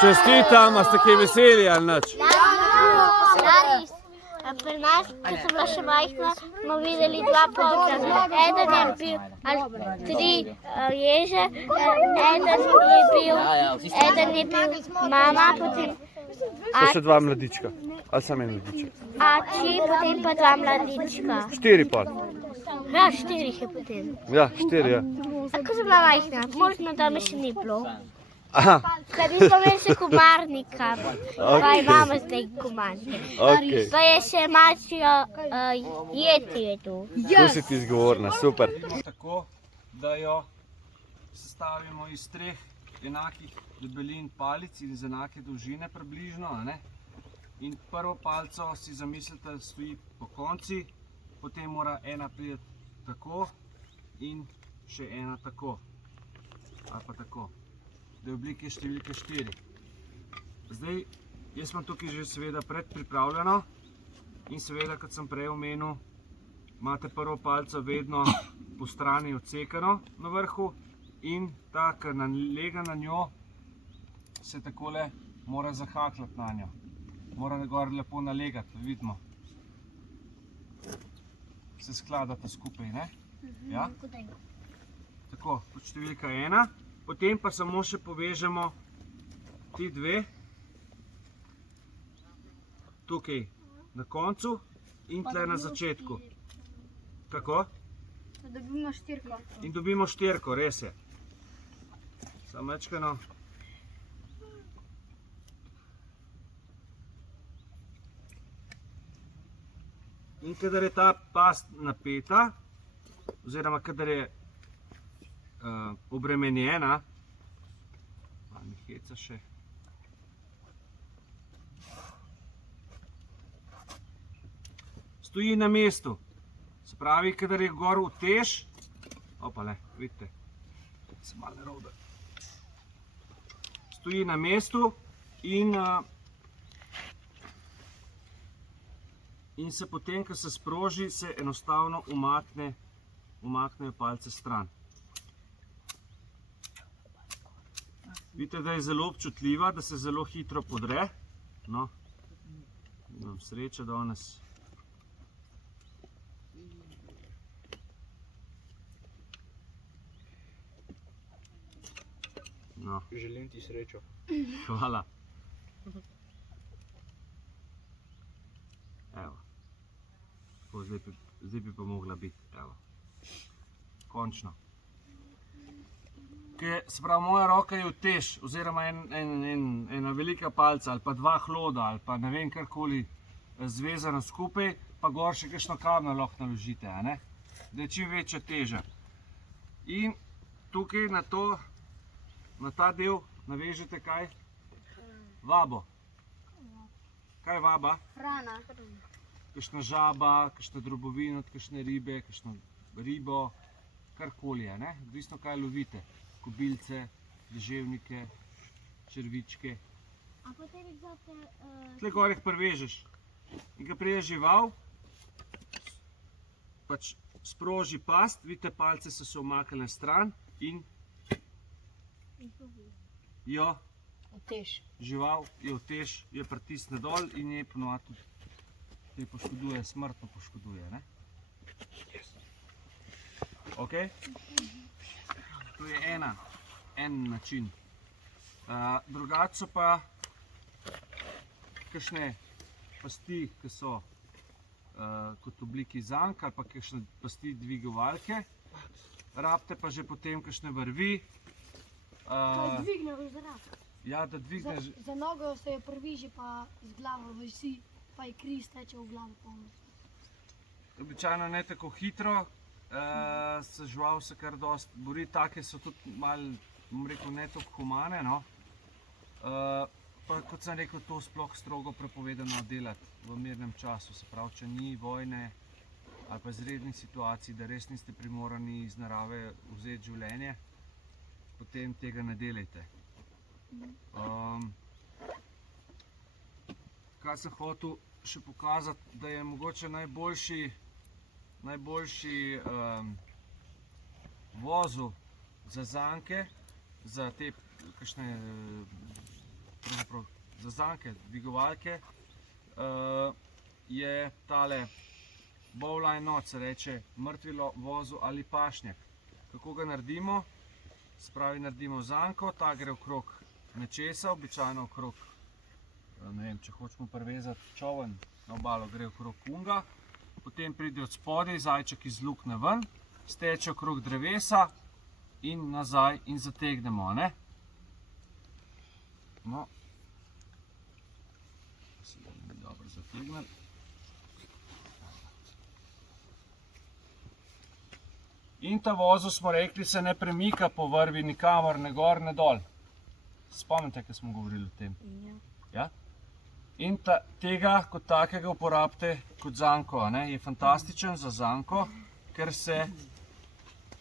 Čestitam, a ste kaj veseli ali nič? Laris. Pri nas, ko sem bila še majhna, smo videli 2 polka. Eden je bil, ali 3 ježe, eden je bil mama, potem Pa še 2 mladička. Ali samo 1 mladiček? Ači, potem pa 2 mladička. 4 pa. Ja, 4 je potem. Ja, 4, ja. Ko sem bila majhna, možno da me še ni bilo. Aha, Kaj bi smo imeli še komarnika, pa imamo zdaj komarnike. ok. Pa je še mačijo jeti je tu. Tu si ti zgovorna, super. Tako, da jo sestavimo iz 3 enakih debelin palic in z enake dolžine približno, ne? In prvo palico si zamislite, da stoji po konci, potem mora ena priti tako in še ena tako, ali pa tako, da je oblike številke 4. Zdaj, jaz imam tukaj že seveda predpripravljeno in seveda, kot sem prej omenil, imate prvo palico vedno po strani odsekano na vrhu in ta, ki nalega na njo, se takole mora zahakljati na njo. Mora gor lepo nalegati, vidimo. Se skladata skupaj, ne? Ja? Tako, kot številka 1. Potem pa samo še povežemo ti 2. Tukaj na koncu in tle na začetku. Kako? Dobimo 4. In dobimo 4, res je. Samo mečkano In kadar je ta past napeta, oziroma kadar je obremenjena, malo mi heca še, stoji na mestu. Se pravi, kadar je gor utež, opale, vidite, se malo narobe. Stoji na mestu in se potem, ko se sproži, se enostavno umaknejo palce stran. Vidite, da je zelo občutljiva, da se zelo hitro podre. No, imam srečo danes. No. Želim ti srečo. Hvala. Evo. Tako, zdaj bi pa mogla biti. Evo. Končno. Se pravi, moja roka je utež, oziroma ena velika palca, ali pa dva hloda, ali pa ne vem karkoli zvezano skupaj, pa gor še kakšno kamno lahko naložite, a ne? Da je čim večja teža. In tukaj na ta del navežete kaj? Vabo. Kaj je vaba? Hrana. Kakšna žaba, kakšna drobovina od kakšne ribe, kakšno ribo, karkoli je, ne? Odvisno kaj lovite. Kobilce, deževnike, črvičke. A potem jih vzate... Tle gor jih privežeš. In ko pride žival, pač sproži past, vidite, palce so se umaknili na stran in jo žival je utež, jo pritisne dol in je ponovadi tudi poškoduje, smrtno poškoduje, ne? Ok? To je en način. Drugače so pa kakšne pasti, ki so kot obliki zank ali pa kakšne pasti dvigovalke. Rabite pa že potem kakšne vrvi. Kaj dvigne v zrak? Ja, da dvigneš. Za nogo se jo prviži, pa z glavo visi, pa je kri steče v glavo polno. Običajno ne tako hitro, se žival se kar dosti bori, take so tudi malo, bom rekel, ne tako humane, no. Pa kot sem rekel, to sploh strogo prepovedano delati v mirnem času, se pravi, če ni vojne ali pa izrednih situacij, da res niste primorani iz narave vzeti življenje, potem tega ne delajte. Kaj sem hotel še pokazati, da je mogoče najboljši vozel za zanke, za te kakšne za zanke, dvigovalke, je tale bowline knot, se reče mrtvi vozel ali pašnjak. Kako ga naredimo? Se pravi, naredimo zanko, ta gre okrog nečesa, običajno okrog, ne vem, če hočemo privezati čoln na obalo, gre okrog unga, potem pride od spodaj zajček iz luknje ven, steče okrog drevesa in nazaj in zategnemo, ne? No, se bomo dobro zategnili. In ta vozel, smo rekli, se ne premika po vrvi nikamor, ne gor, ne dol. Spomnite, ko smo govorili o tem? Ja. In tega kot takega uporabite kot zanko, ne? Je fantastičen za zanko, ker se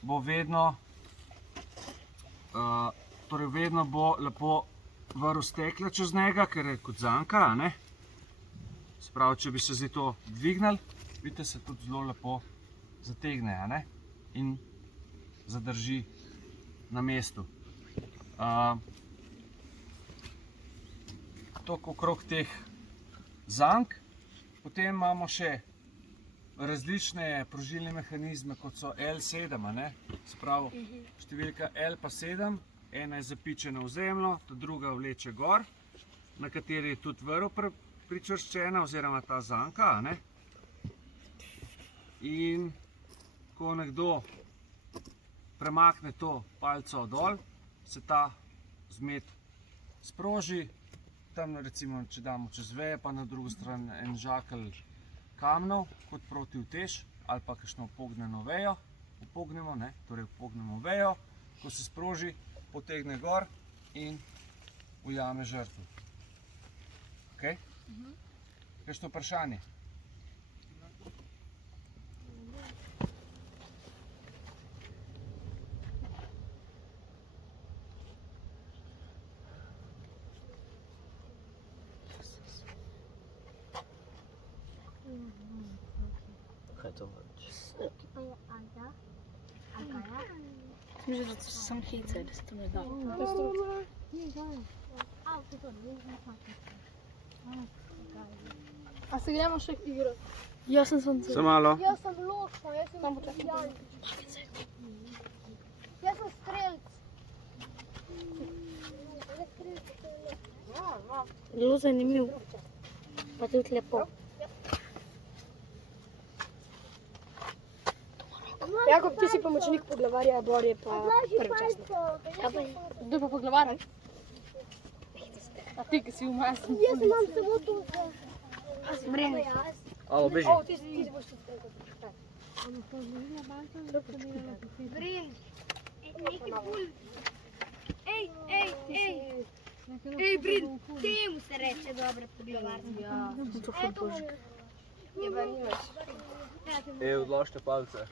bo vedno, torej vedno bo lepo vrv stekla čez njega, ker je kot zanka, ne? Se pravi, če bi se zdaj to dvignili, vidite, se tudi zelo lepo zategne, ne? In zadrži na mestu. Toliko okrog teh zank. Potem imamo še različne prožilne mehanizme, kot so L7, ne? Se pravi, številka L pa 7, ena je zapičena v zemljo, ta druga vleče gor, na kateri je tudi vrv pričvrščena, oziroma ta zanka, ne? In ko nekdo premakne to palco dol, se ta zmet sproži, tam recimo, če damo čez veje, pa na drugo stran en žakelj kamnov kot proti utež ali pa kakšno upognjeno vejo. Upognemo, ne, torej upognemo vejo, ko se sproži, potegne gor in ujame žrtvo. Ok? Kakšno vprašanje? Kaj to vrč? Mislim, da sem hicer, da se to ne da. A se gremo še igrati? Jaz sem sonce. Samo malo. Jaz sem loško, jaz sem strijalec. Jaz sem strelc. Zelo zanimiv. Pa tudi lepo. Jakob, ti si pomočnik poglavarja, Bor je pa prvi časnik. Kdo pa poglavaraj? A ti, ki si vmes. Jaz imam samo to. Alo, beži. Ti si boš tudi Bril. Neki pul. Ej, Bril, temu se reče dobre poglavarstvo. Ja. Odložite palce.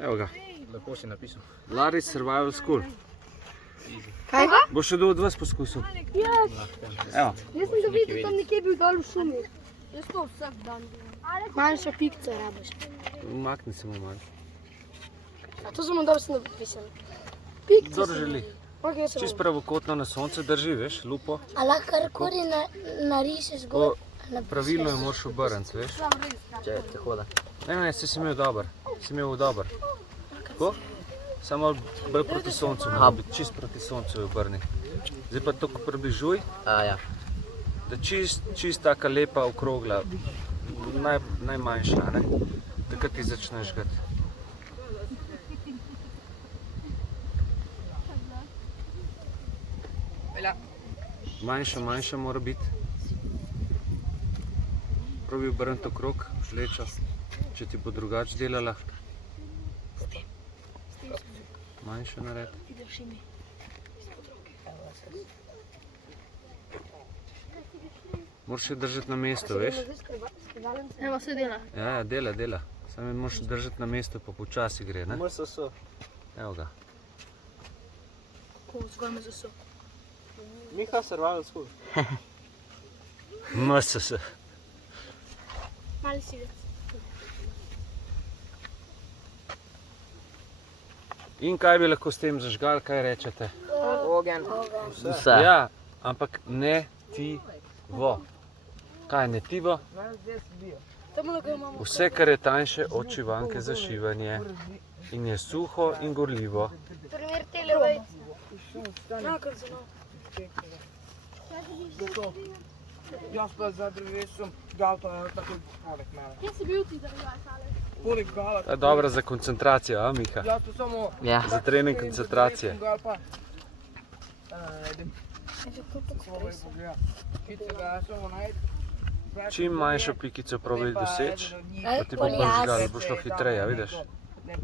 Evo ga. Lepo si napisal. Larry's Survival School. Kaj? Bo še kdo od vas poskusil? Evo. Jaz sem ga videl tam nekje bil dol v šumi. Jaz to vsak dan. Manjšo pikco rabiš. Umakni se mu malo. A to smo dobro napisali. Kdor želi. Okay, Čist pravokotno na sonce drži, veš, lupo. A lahko karkoli narišeš Ko pravilno jo moraš obrniti, veš. Če te hoda. Ne, si imel dober. Si imel dober. Tako? Samo bolj proti soncu, čist proti soncu jo obrni. Zdaj pa to, ko približuj, Ja. da čist taka lepa okrogla, najmanjša, ne? Takrat ti začneš gati. Manjša mora biti. Probi obrniti okrog, žlečo, če ti bo drugače delala. Manjše naredi. Moraš se držati na mestu, veš? Evo se dela. Ja, dela. Samo moraš držati na mestu, pa počasi gre, ne? MSS. Evo ga. Ko vzgoj me zaso. Miha Survival School. MSS. Mali sivec. In kaj bi lahko s tem zažgali, kaj rečete? Ogen. Vse. Ja, ampak ne tivo. Kaj je netivo? Vse, kar je tanjše od čivanke za šivanje in je suho in gorljivo. Primer tele vejce. Jaz pa za drevesom dal pa tako poleg mene. Kje si bil ti, da bi ale? Poleg gala. To je dobra za koncentracijo, a Miha? Jaz pa samo... Ja. Za trening koncentracije. Gal pa... Svoj pogleda. Kice ga samo najti. Čim manjšo pikico probi doseči, pa ti bo bržgal, bo šlo hitreje, vidiš?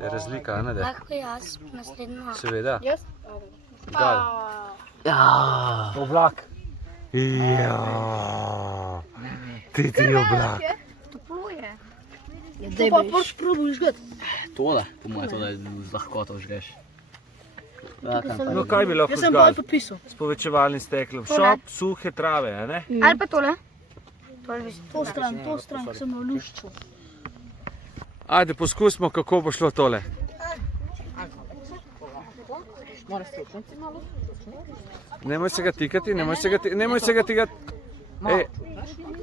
Je razlika, a ne da? Lahko jaz naslednjo. Seveda. Jaz? Gal. Ja. Oblak. Ja. Ti oblak. To pa boš probil žgati. Tole, po moje, tole z lahkoto žgeš. No, kaj bi lahko Jaz sem bolj žgal? podpisal. S povečevalnim steklom. Šop, suhe trave, a ne? Ali pa tole. To stran, ko sem v lušču. Ajde, poskusimo, kako bo šlo tole. Nemoj se ga tikati, nemoj se ga tikati. Ej,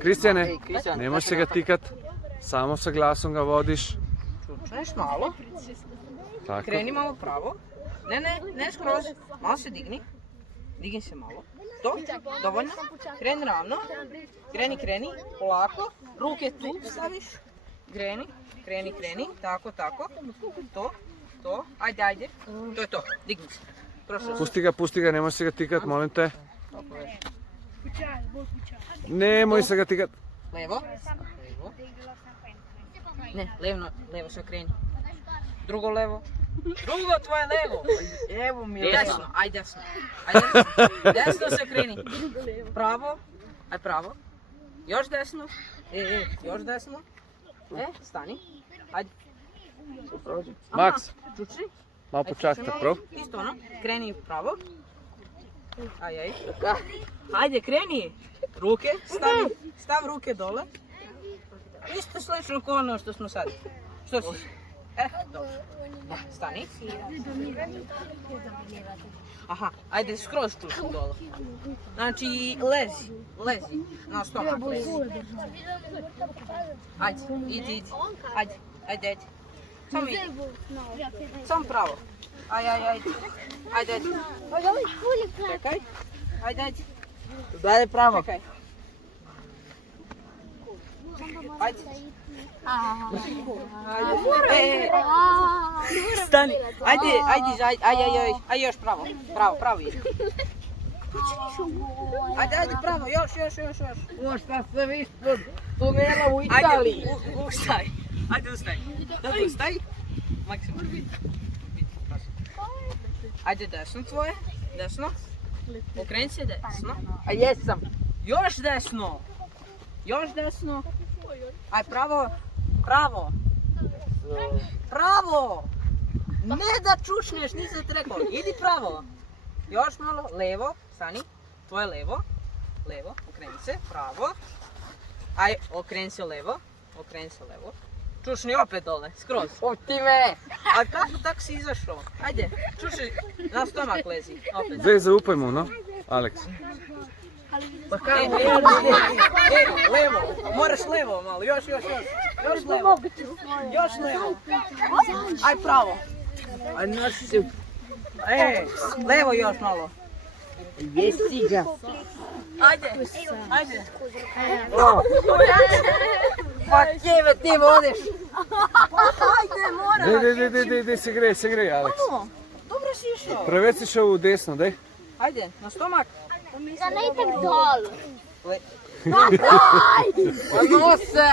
Kristjane, nemoj se ga tikati. Samo s glasom ga vodiš. Čuješ malo, Tako. kreni malo pravo. Ne skroz, malo se digni. digni se malo. To, dovoljno. Kreni ravno. Kreni, polako. Ruke tu staviš. Kreni. Tako. To. Ajde. To je to. Digni se. Prošlo. Pusti ga, nemoj se ga tikat, molim te. Nemoj se ga tikat. Levo. Ne, levo se okreni. Drugo levo. Drugo tvoje levo. Evo mi je Desno, aj desno. Desno se okreni. Pravo. Aj pravo. Još desno. Još desno. Stani. Ajde. Maks, Čuči. malo počakajte, prav? Isto ono. Kreni pravo. Aj. Ajde, kreni. Ruke. Stav ruke dole. Isto slično kao ono što smo sad. Što si? Dobro. Stani. Aha, ajde skroz tu dole. Znači, lezi. Na stomak lezi. Ajde, idi. Ajde. Samo idi. Samo pravo. Ajde. Čekaj. Ajde. Dalje pravo. Čekaj. Ajde. Stani. Ajde još pravo. Pravo ide. Ajde pravo, još. O, šta sam ispod tunela u Italiji. Ustaj. Ajde ustaj. Dobro, ustaj. Maksimum. Ajde desno tvoje. Desno. Okreni se desno. A jesam. Još desno. Aj pravo. Ne da čušneš, nisam ti rekao. Idi pravo. Još malo, levo, stani. Tvoje levo. Okreni se, pravo. Aj, okreni se levo. Čušni opet dole, skroz. O ti me. A kako tako si izašao? Ajde, čušni, na stomak lezi. Opet. Zdaj zaupaj mu, no? Aleks. Pa kako? Levo, moraš levo malo, još levo. Još levo. Aj pravo. A nosi se. Levo još malo. Jesi ga. Ajde. Pa kjeve ti vodeš. Dej, se grej, Aleks. Dobro si išao. Preveč si šel v desno, dej. Ajde, na stomak. Da ne itak dol. Pa nose.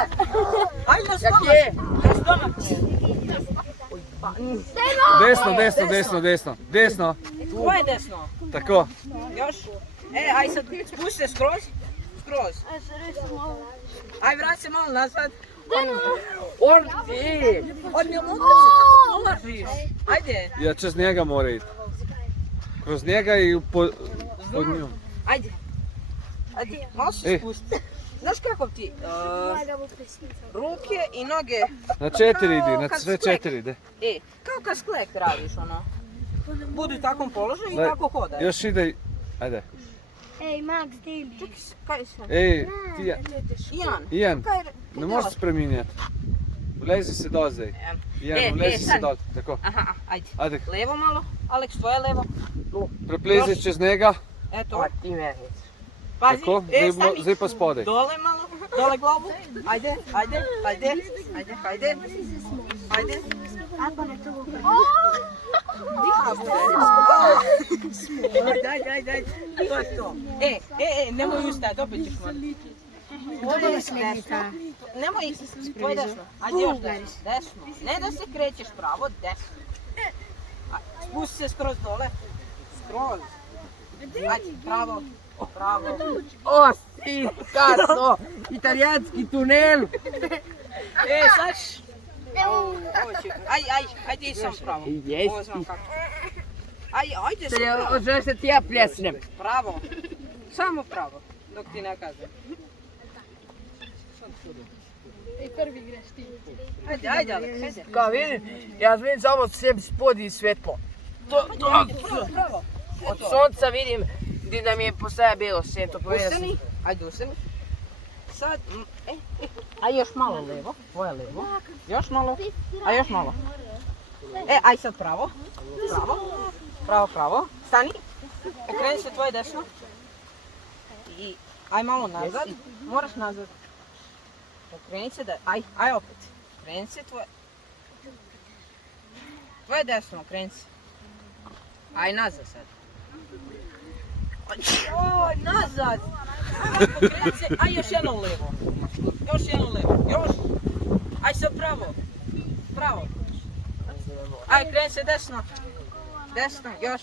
Ajde na stomak. Na stomak. Desno. Tvoje desno. Tako. Još. Aj sad spusti se skroz. Aj vrati se malo nazad. On ti. Od ne mogu da se tako položiš. Ajde. Ja čez njega mora iti. Kroz njega i pod njom. Ajde, malo se spusti. Znaš kako ti? Ruke i noge. Na 4 idi, na Kad sve sklek. 4 ide. Kao kad sklek radiš ono. Budu u takvom položaju i Daj, tako hodaj. Još ide, ajde. Ej, Max, deli. Kaj sam? Ej, ti, Ian, Kaj ne možeš spreminjati. Ulezi se dol zdaj. Ian, ulezi se stani. dol, tako. Aha, ajde. Ajde, Levo malo. Aleks, tvoje levo. preplezi čez njega, Eto. Pa ti me. Pazi, tako, stani. zdaj pa spodaj. Dole malo. Dole glavu. Ajde. Daj. To je to. Nemoj ustajati, opet ćeš morati. Nemoj, tvoj desno. Ajde još desno. Ne da se krećeš pravo, desno. Spusti se skroz dole. Skroz. Ajde, pravo. O, si, kasno. Italijanski tunel. Sad. Ajde sam pravo. Jesi. Ovo znam kako. Ajde sam pravo. Žele se ti ja pljesnem. Pravo. Samo pravo. Dok ti ne kažem. Ajde, Aleks, ajde. Kao vidim, ja vidim samo sebi spodi svetlo. Pravo. Od sunca vidim da mi je postaje bilo svjetlo. Ustani. Ajde, ustani. Sad, aj još malo levo. Tvoje levo. Još malo. A još malo. Aj sad pravo. Pravo. Stani. Okreni se tvoje desno. I aj malo nazad. Moraš nazad. Okreni se da... Aj opet. Okreni se tvoje... Tvoje desno, okreni se. Aj nazad sad. Oj, nazad! Okreni se, aj još jedno ulevo. Još jedno ulevo, još. Aj sad pravo. Pravo. Aj, kreni se desno. Desno, još.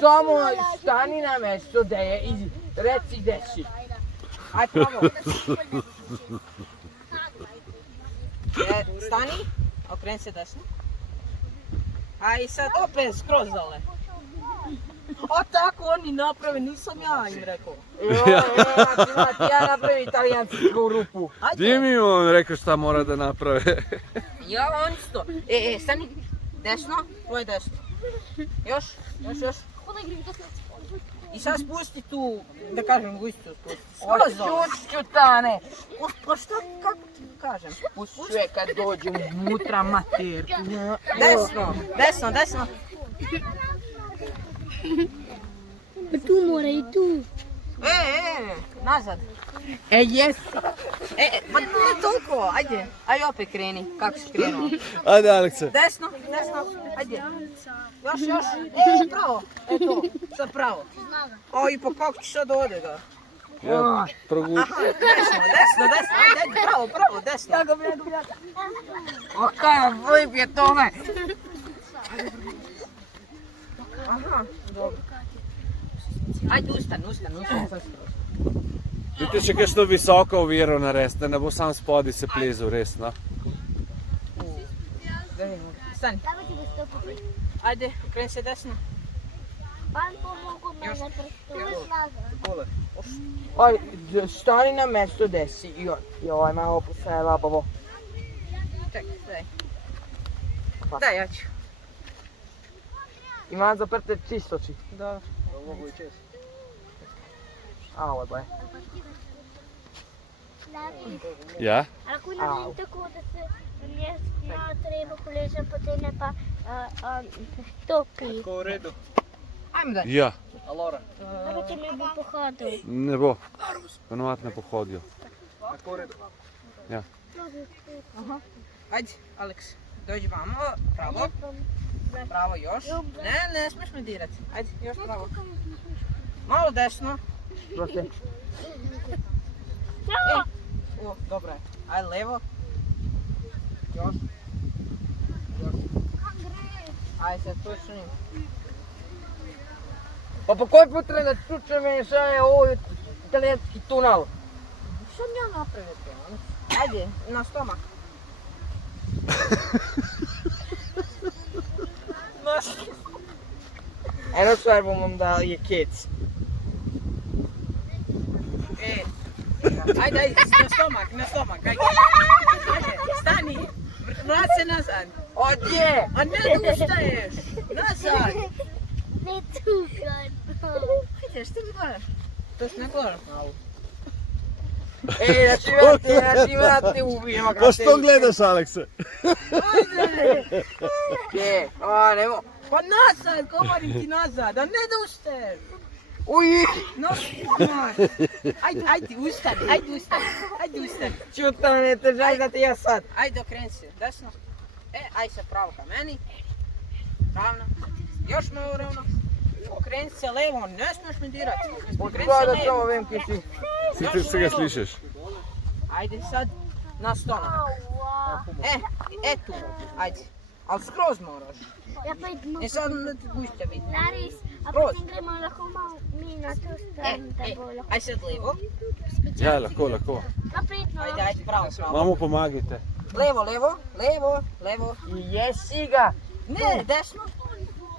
Samo stani na mesto da je i reci gde si. Aj, pravo. Stani, okreni se desno. Aj, sad opet skroz dole. O tako oni naprave, nisam ja im rekao. Ja napravim italijansku rupu. Gdje mi on rekao šta mora da naprave? Ja, oni su to. Stani. Desno, tvoje desno. Još. I sad spusti tu, da kažem, guistu spusti. Skroz dole. Čutane. Pa šta, kako ti kažem? Sve kad dođem unutra mater. Desno. Tu mora i tu. Nazad. Jes. Pa nije toliko, ajde. Ajde opet kreni, kako si krenuo. Ajde, Alekse. Desno, ajde. Još. Pravo. To, sad pravo. I pa kako ćeš sad ovdje ga? Ja, progu... Desno, ajde, pravo, desno. O kaj, vojb je tome. Aha, dobro. Ajde, ustan. Vidite še kakšno visoko oviro narediti, da ne bo sam spodaj se plezal, res, no? Stani. Ajde, okreni se desno. On pomogao mene prestoji. Aj, stani na mesto gde si. Joj, malo posaj labavo. Čekaj, daj, ja ću. Imam zaprte čistoči. Dobro. Alo, ble. Ja? Ako nam je tako, da se malo treba poležem, potem ne pa topi. V redu. Ajmo daj. Ja. Alora. Da potem ne bo pohodil. Ne bo. Ponovadi ne pohodijo. Tako v redu. Ja. Ajde, Aleks, dođi vamo, pravo. Pravo još. Ne smiješ me dirati. Ajde, još pravo. Malo desno. Proste. Dobro je. Ajde, levo. Još. Ajde, sad tučnim. Pa po koji put treba da čučem me šta je ovo italijanski tunel? Što mi ja napravio te? Ajde, na stomak. Eno stvar bom vam dal je kec. Ajde, na stomak, ajde. Ajde, stani. Vrat se nazad. Odje! A ne da ustaješ. Nazad. Ne tukaj. Ajde, što mi gledaš? To se ne gledaš malo. Da ti vrate ubijem. Pa što gledaš, Alekse? Je, nemo. Pa nazad, govorim ti nazad, a ne da ustaješ. Uj! No, ajde, ustani. Čutane, te žaj da ti ja sad. Ajde, okreni se, desno. Ajde se pravo ka meni. Ravno. Još malo ravno. Okreni se levo, ne smiješ me dirati. Okreni se Da levo. samo vem kje si. Si ti ga slišiš? Ajde sad na stomak. Tu, ajde. Ali skroz moraš. Ja pa idemo. Sad da ti gušća vidi. Laris, a Skroz. potem gremo lahko malo mi na to stran, da bo lahko. Ajde sad levo. Ja, lahko. Napredno. Ajde, pravo. Mamu pomagajte. Levo. Jesi ga. Ne, desno.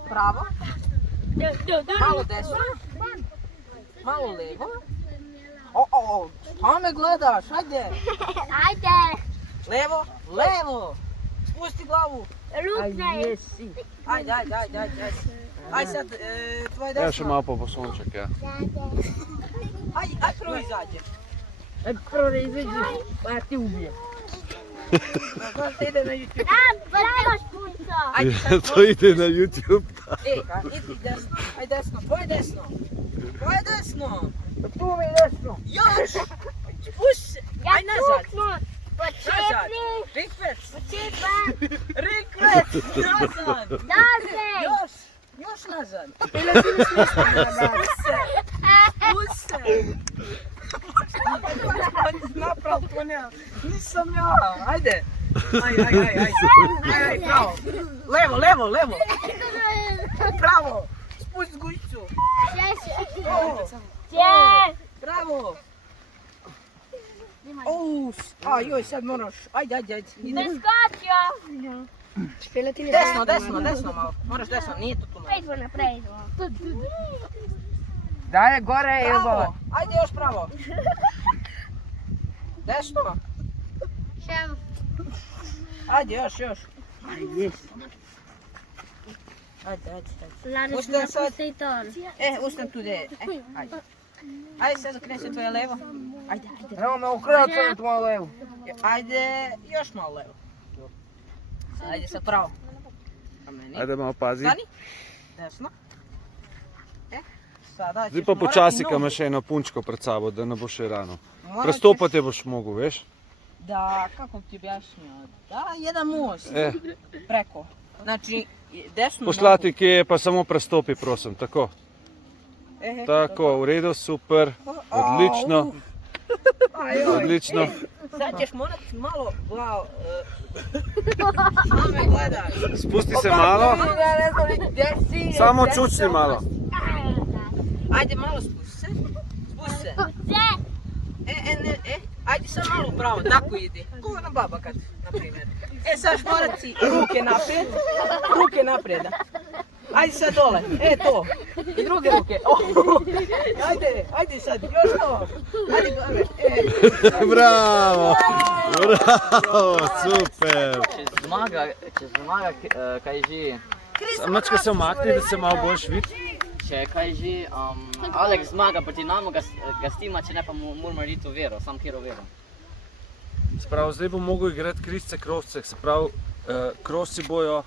Pravo. Malo desno. Malo levo. Pa me gledaš, ajde. Ajde. Levo. Spusti glavu. Lukne. Jesi. Ajde. Aj sad, tvoje Ja še desno. malo po posonček, ja. Aj prvo izađe. Aj prvo da izađi, pa ja ti ubijem. To ide na YouTube. Bravo, špunco! To ide na YouTube. Idi desno, aj desno, tvoje desno. Tvoje desno. Tu mi desno. Još! Spusti se, aj nazad. Nazad. Rikvec. Rikvec, nazad. Dalej! Još nazad. Ili ti mi smisli nazad. Spusti se. Naprav to ne, nisam ja. Ajde. Aj, pravo. Levo. Pravo. Spusti gujicu. Bravo. Joj, sad moraš. Ajde. Ne skočio! Desno malo. Moraš desno, nije to tu malo. Prejdemo naprej. Daje gore ili dole? Ajde još pravo. Desno. Ajde još. Ajde. Ustan sad. Ustan tu gdje. Ajde sad okreni se tvoje levo. Ajde. Evo me okreni se tvoje levo. Ajde još malo levo. Ajde sad pravo. Ajde malo pazi. Stani. Desno. Sada Zdaj pa počasi, ko imaš eno punčko pred sabo, da ne boš še rano. Prestopati boš mogel, veš? Da, kako ti objašnjam? Da, jedan most preko. Znači, desno Pošlati kje pa samo prestopi, prosim, tako. Tako, v redu, super, odlično. Odlično. Sad ćeš morati malo glavo. Samo me gledaš. Spusti se malo. Samo čučni malo. Ajde malo spusti se. Ajde sad malo upravo, tako ide. Ko ona baba kad, na primjer. Sad morati ruke naprijed. Ajde sad dole, to. I druge ruke. Ajde sad, još to. Ajde dole. Bravo, super. Če zmaga, kaj že? Mačka se omakni, da se malo boljš vidi. Če kaj že, Alex zmaga proti nama, ga stima, če ne pa moramo narediti overo, sam kjer overo. Se pravi, zdaj bo mogel igrati krisce krosce, se pravi, krosci bojo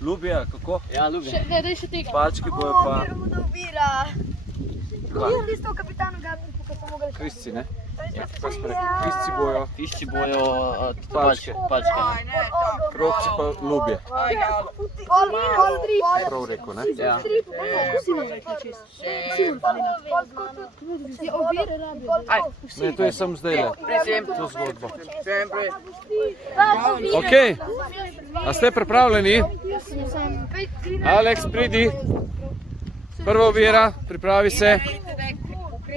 Ljubija, kako? Ja, Ljubija. Še tega. Palčki bojo pa... Jaz listov kapitanu Gabi, ko sem mogel... Krisci, ne? Krisci bojo... Pišči bojo palčke. Krosci pa Ljubije. Pol tri. Prav rekel, ne? Ja. Ne, to je sam zdajle. To zgodbo. Ok, a ste pripravljeni? Alex, pridi. Prva ovira, pripravi se.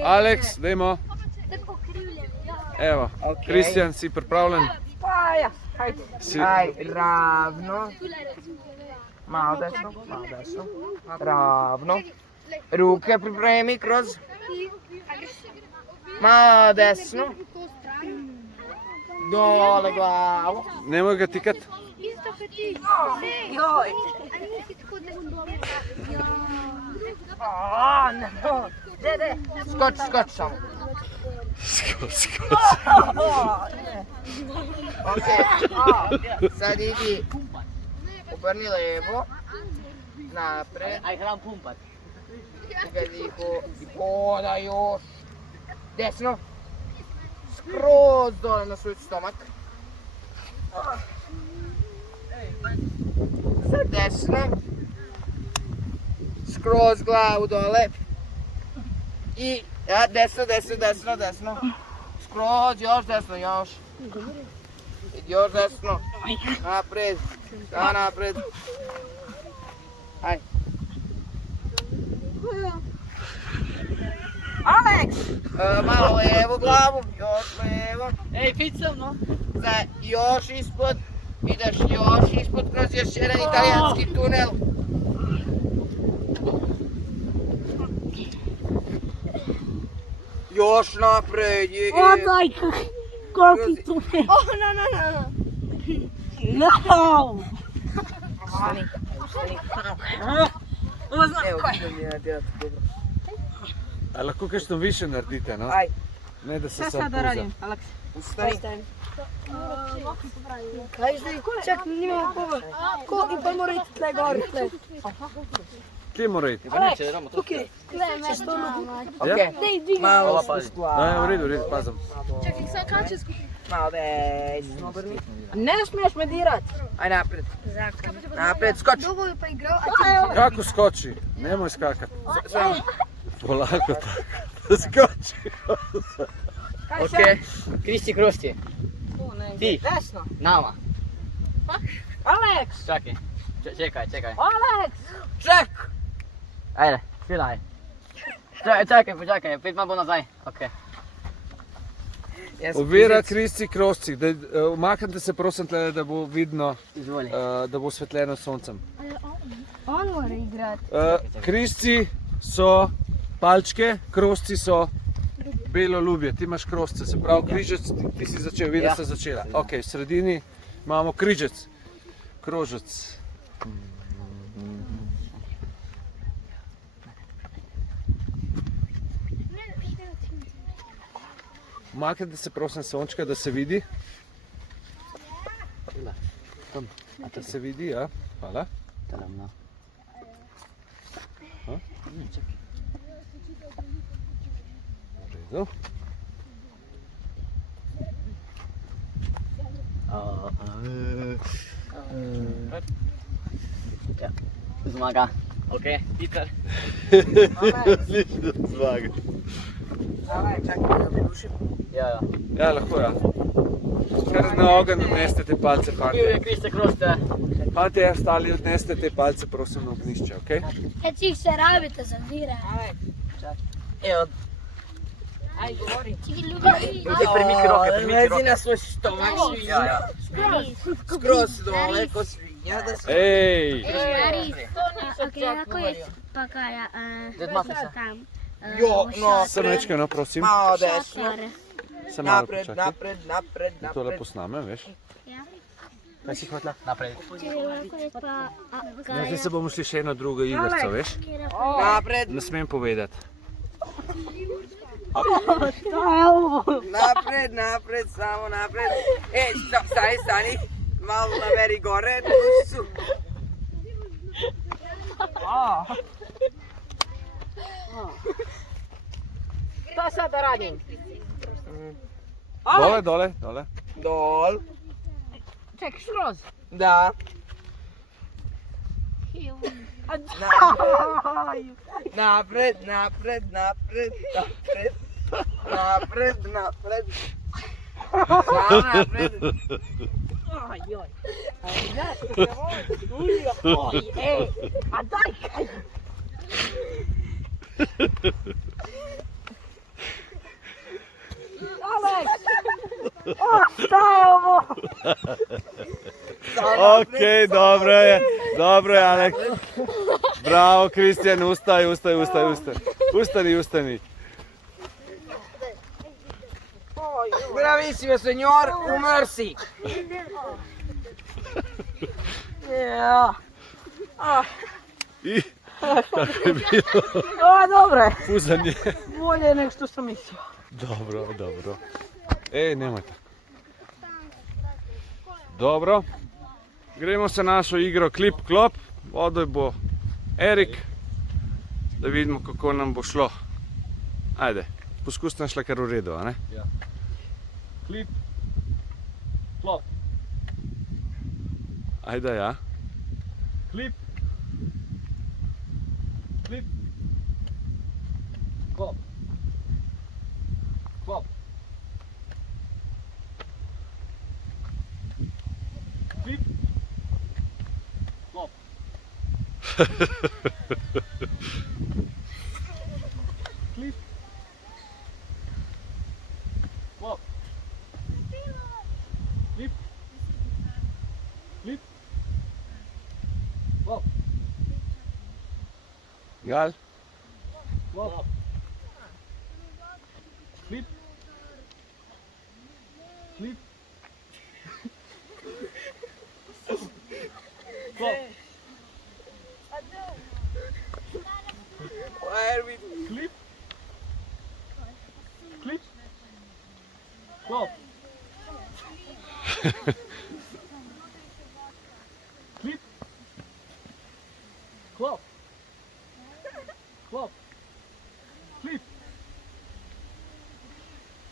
Alex, dajmo. Evo, Kristjan, si pripravljen? Pa ja, hajde. Ravno. Malo desno. Ravno. Ruke pripremi kroz. Malo desno. Dole glavo. Nemoj ga tikati. Joj. Skoč samo. Skoč. Ok, sad idi. Obrni levo. Napred. Aj, hram pumpat. Hoda još. Desno. Skroz dole na svoj stomak. Sad desno. Skroz glavu dole. I desno. Skroz, još desno, još. Još desno. Napred. Da, napred. Aj. Alex! Malo levo glavu, još levo. Ej, pizza, no? Još ispod. Ideš još ispod kroz još jedan italijanski tunel. Još napred. Koliki tunel? No! Stani. Evo, vidim ja djelati dobro. A lahko kakšno više naredite, no? Aj. Ne, da se Šta sam sad da puza. radim, Alex? Ustani. Kaj zdaj? Čak, nimamo pova. Ko in pa mora iti tle gor, tle. Kje mora iti? Tukaj. Čez to nogo. Ja? Malo Ja, v redu, pazim. Čakaj, vse kače skupaj. Malo desno obrni. Ne smiješ me dirat. Aj napred. Napred, skoči. Dolgo je pa igral, a ti... Kako skoči? Nemoj skakati. Polako tako. Skoči. Ok, Kristi Krosti, ti, Desno. nama. Alex! Čakaj, čekaj. Alex! Ček! Ajde, filaj. Čakaj, počakaj, 5 bo nazaj. Ok. Ovira Kristi Krosti. Umaknite se prosim tle, da bo vidno, Izvoli. da bo osvetljeno s soncem. On mora igrati. Kristi so palčke, krosci so belo ljubje. Ti imaš krosce, se pravi križec, ti si začel, vidim, da si začela. Ok, v sredini imamo križec, krožec. Umaknite se prosim sončka, da se vidi. Da se vidi, ja. Hvala. Tam, V redu. Ja, zmaga. Ok, Peter. Zmaga. Alex, čakaj, da pridušim. Ja. Ja, lahko ja. Kar na ogenj odneste te palce, Kje fante. je Kristi Krosti? Fante, ostali odneste te palce, prosim, na ognišče, okej? Kad si se rabite zavira. Alex, čakaj. Evo. Aj, govori. Ti ljubi. Premiti roke, premiti Lezi na svoj stomak svinja. Skroz dole, ko svinja, da se... Ej! Ok, kako je pakaja? Zedmati se. Tam. Jo, no, Sem večkaj, no, prosim. malo desno. Sem malo Napred, počakaj. napred. Da tole posnamem, veš? Kaj si hotela? Naprej. Ja, zdaj se bomo šli še eno drugo igrico, veš? Napred, Ne smem povedati. napred, samo napred. Ej, stani. Malo naveri gore. Šta sad da radim? Dole. Dol. Čekaj, skroz. Da. Napred. Samo napred. Oj. Ej, a daj kaj. Alex! Šta je ovo? Okej, dobro je, Alek. Bravo, Kristjan, ustaj. Ustani. Bravissimo signor, umr si. Ja. I, kako je bilo? Dobro je. Puzanje. Bolje nego što sam mislio. Dobro. Ej, nemojte. Dobro. Gremo se našo igro klip-klop. Vodoj bo Erik. Da vidimo, kako nam bo šlo. Ajde, poskus nam šla kar v redu, a ne? Ja. Klip. Klop. Ajde, ja. Klip. Klop. Klop. Klip. Klop. Klip. Klop. Klip. Klop. Gal? Klop. Klip. Klop. Why are we... Klip. Klop. Clip. Klop. Klop. Clip.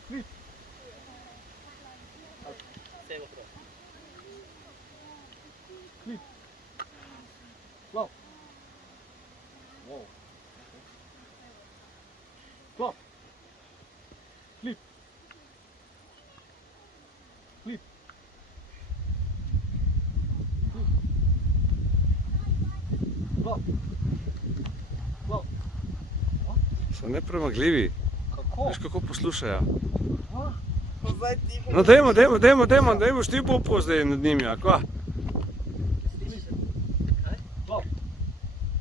Clip. Clip. Klop. Wow. Klop. Clip. Clip. Klop. Klop. So nepremagljivi. Kako? Veš, kako poslušajo. Zdaj ti No, dajmo, boš ti popol zdaj nad njimi, a kva? Klop.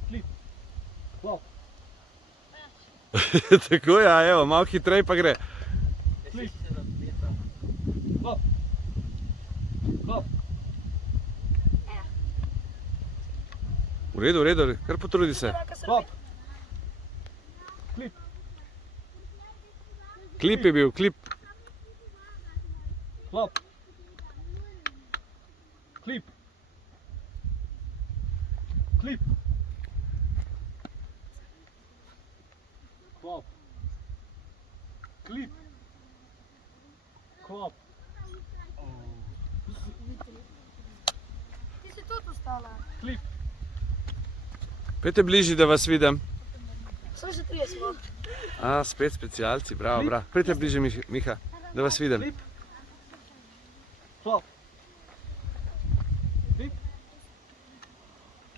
Klip. Klop. Tako ja, evo, malo hitrej pa gre. Klip. Klop. Klop. V redu, kar potrudi se. Klop. Klip. Klip je bil, klip. Klop. Klip. Klip. Klop. Klip. Klop. Ti si tudi ostala. Klip. Pejte bližje, da vas vidim. Samo še 3 smo. A, spet specialci, bravo. Pejte bližje, Miha, da vas vidim. Klip. Klop. Klip.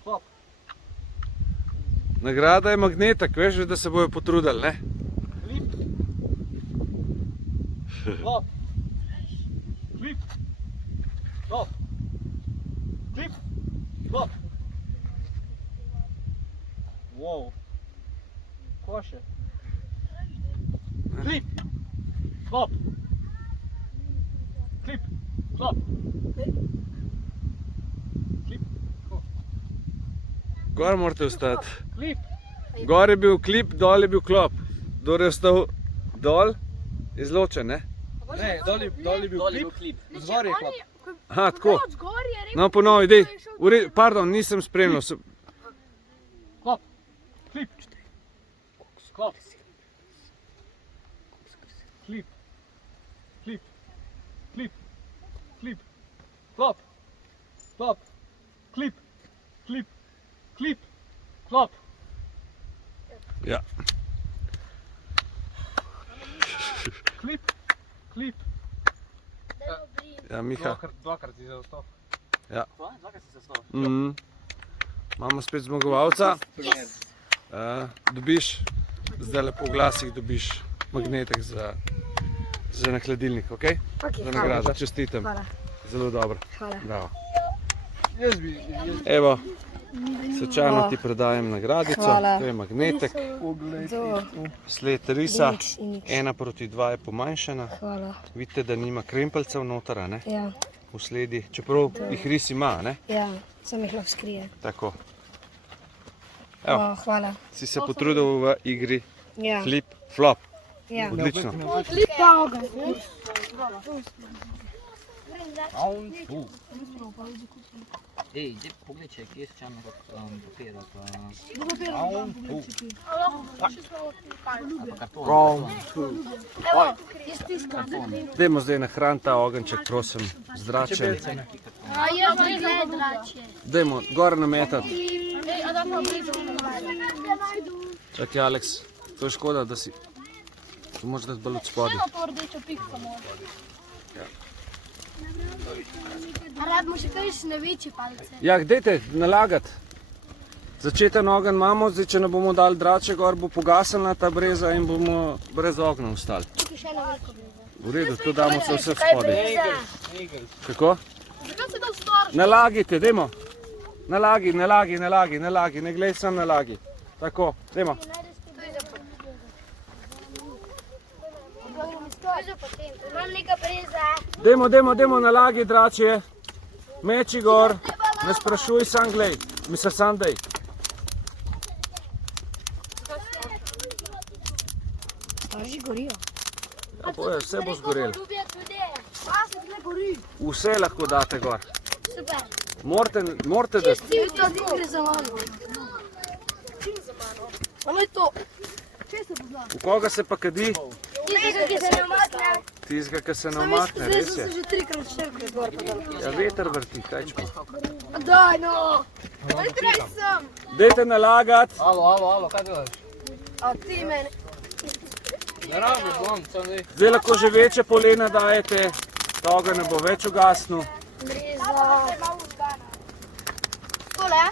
Klop. Nagrada je magnetek, veš, da se bojo potrudili, ne? Klip. Klop. Klip. Klop. Klip. Klop. Wow. Koše. Klip. Klop. Klip. Klop. Klip. Gor morate ostati. Klip. Gor je bil klip, dol je bil klop. Kdor je ostal dol, je izločen, ne? Ne, dol je bil klip. Zgor je klop. Aha, tako. No, ponovi, dej. Pardon, nisem spremljal. Klop. Klip. Klop. Klip. Klip. Klip. Klip. Klop. Klop. Klip. Klip. Klip. Klop. Ja. Klip. Klip. Ja, Miha. Dvakrat si zaostal. Ja. Dvakrat si zaostal. Imamo spet zmagovalca. Dobiš, zdaj lepo v glasih dobiš magnetek za na hladilnik, ok? Za nagrado, čestitam. Hvala. Zelo dobro. Hvala. Bravo. Jaz bi... Evo, svečano ti predajem nagradico. Hvala. To je magnetek. Sled risa, 1:2 je pomanjšana. Hvala. Vidite, da nima krempelcev noter, ne? Ja, V sledi, čeprav jih ris ima, ne? ja, sem jih lahko skrije. Tako. Evo, Hvala. si se potrudil v igri Ja, flip, flop. ja. Odlično. Ej, ide pogled, če je kje sčanog papira, pa... Dajmo zdaj nahraniti ta ogenček, prosim, z dračem. Dajmo gor nametati. Čakaj, Aleks, to je škoda, da si... To moraš dati bolj od spodaj. Rabimo še kaj na večje palce. Ja, dajte nalagati. Začeten ogenj imamo, zdaj če ne bomo dali drače gor, bo pogasnila ta breza in bomo brez ognja ostali. Še eno veliko breza. V redu, to damo se vse spodaj. Kako? Zakaj se dal star? Nalagite, dajmo. Nalagi, ne glej sam nalagi. Tako, dajmo. Imam neka breza. Dajmo nalagi drače. Meči gor, ne sprašuj, sam glej. Misel sam dej. Starži gorijo. Ja, boje, vse bo zgorelo. Ljubje tudi. Vse lahko date gor. Super. Morate dati. To ti gre za mano. Samo je to. V koga se pa kadi? Tistega, ki se ne umakne. Tistega, ki se ne omakne, res je. Že 3-krat, 4-krat gor podal. Ja, veter vrti, kaj čmo. Daj, no. Prej sem. Dajte nalagati. Alo, kaj delaš? A ti meni. Ne rabi, bom, samo zdaj. Zdaj lahko že večje polena dajete, toga ne bo več ugasnil. Tole?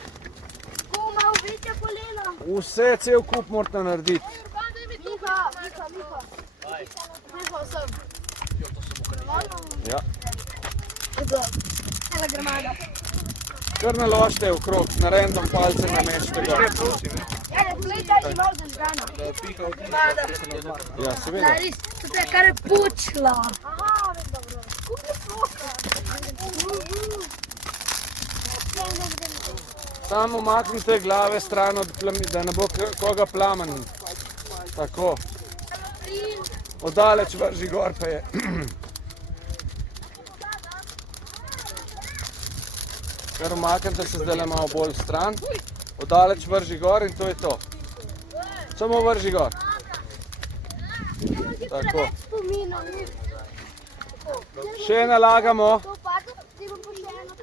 Ko malo večje poleno. Vse, cel kup morate narediti. Miha sem. Ja. Cela gromada. Kar naložite okrog, na random palce namešite gor. Gledaj, imel sem zgana. Ja, seveda. Res, to je kar je počla. Samo maknite glave stran, da ne bo koga plamen. Tako. Odaleč vrži gor pa je. Kar umaknite se zdaj malo bolj stran. Odaleč vrži gor in to je to. Samo vrži gor. Tako. Še nalagamo.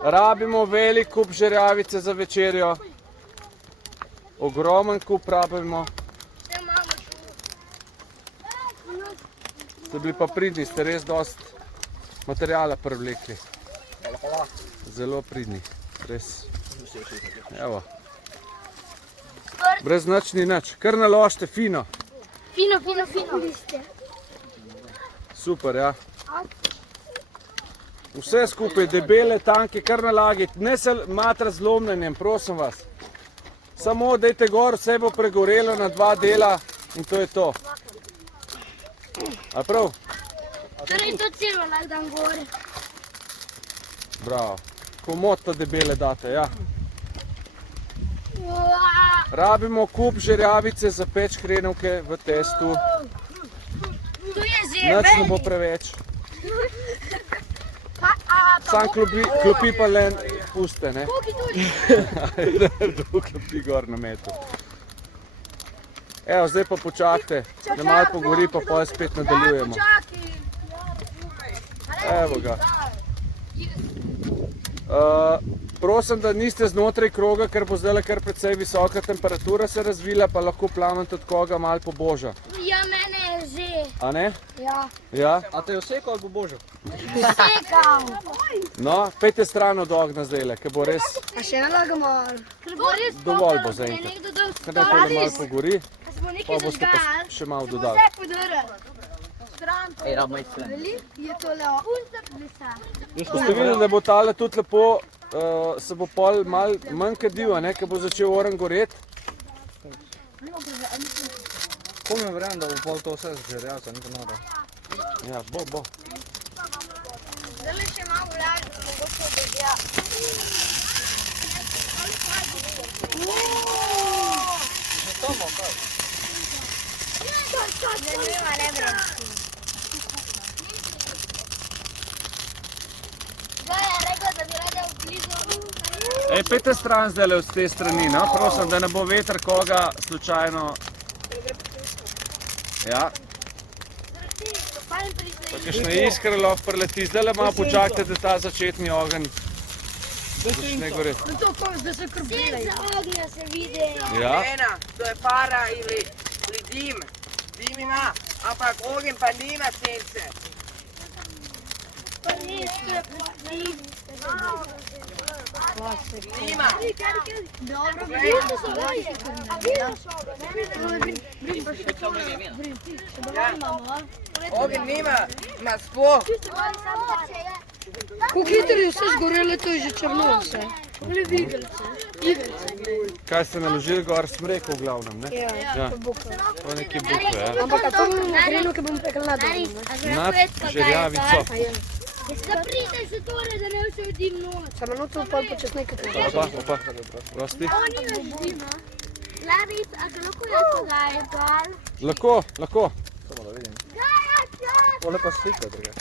Rabimo velik kup žerjavice za večerjo. Ogromen kup rabimo. Ste bili pa pridni, ste res dost materijala privlekli. Zelo pridni, res. Evo. Brez nič ni nič. Kar naložite fino. Fino. Super, ja. Vse skupaj, debele, tanke, kar nalagite. Ne se matra z lomljenjem, prosim vas. Samo dajte gor, vse bo pregorelo na 2 dela in to je to. A prav? Torej to celo lahko dam gor. Bravo. Komot to debele date, ja. Rabimo kup žerjavice za peč hrenovke v testu. Tu je Nič ne bo preveč. Sam klopi pa le puste, ne? Drug klopi gor na metu. Evo, zdaj pa počakajte, da malo pogori, pa pol spet nadaljujemo. Evo ga. Prosim, da niste znotraj kroga, ker bo zdaj kar precej visoka temperatura se razvila, pa lahko plamen tudi koga malo poboža. Ja, mene je že. A ne? Ja. Ja? A te je vsekal ali bo božal? Sekal. No, pejte stran od ognja zdajle, ker bo res A še nalagamo. dovolj bo zaenkrat. Ker naj tole malo pogori, pa boste pa še malo dodali. Ej, rabimo iti stran. Je tole. Boste videli, da bo tale tudi lepo, se bo pol malo manj kadil, ker bo začel oren goreti. Komaj verjamem, da bo pol to vse zžerjavca, ni to noro. Ja, bo. Zdaj še malo vlažno, mogoče obedja. Ej, pejte stran zdajle od te strani, no, prosim, da ne bo veter koga slučajno. Ja. Pa kakšna iskra lahko prileti, zdajle malo počakajte, da ta začetni ogenj začne goreti. Da se krbile. Za ognja se vidi. Ja. Ena, to je para ili dim. Dim ima, ampak ogen pa nima cence. Pa res, to je pa dim. Nima. Dobro, Ogen nima, ima sploh. Kako hitro je vse zgorelo, to je že črno vse. Kaj ste naložili gor, smreko v glavnem, ne? Ja, to buko. To je neki bukve, ja. Ampak a to bomo hrenovke bomo pekli na dolje. Nad žerjavico. Da pride se torej, da ne vse vdim noč. Samo noto pol počasnej kot je. Opa, prosti. O, ni več dima. Laris, a se lahko jaz pogajem, pal? Lahko. Samo da vidim. Gaja, čas! Pole pa slika drugače.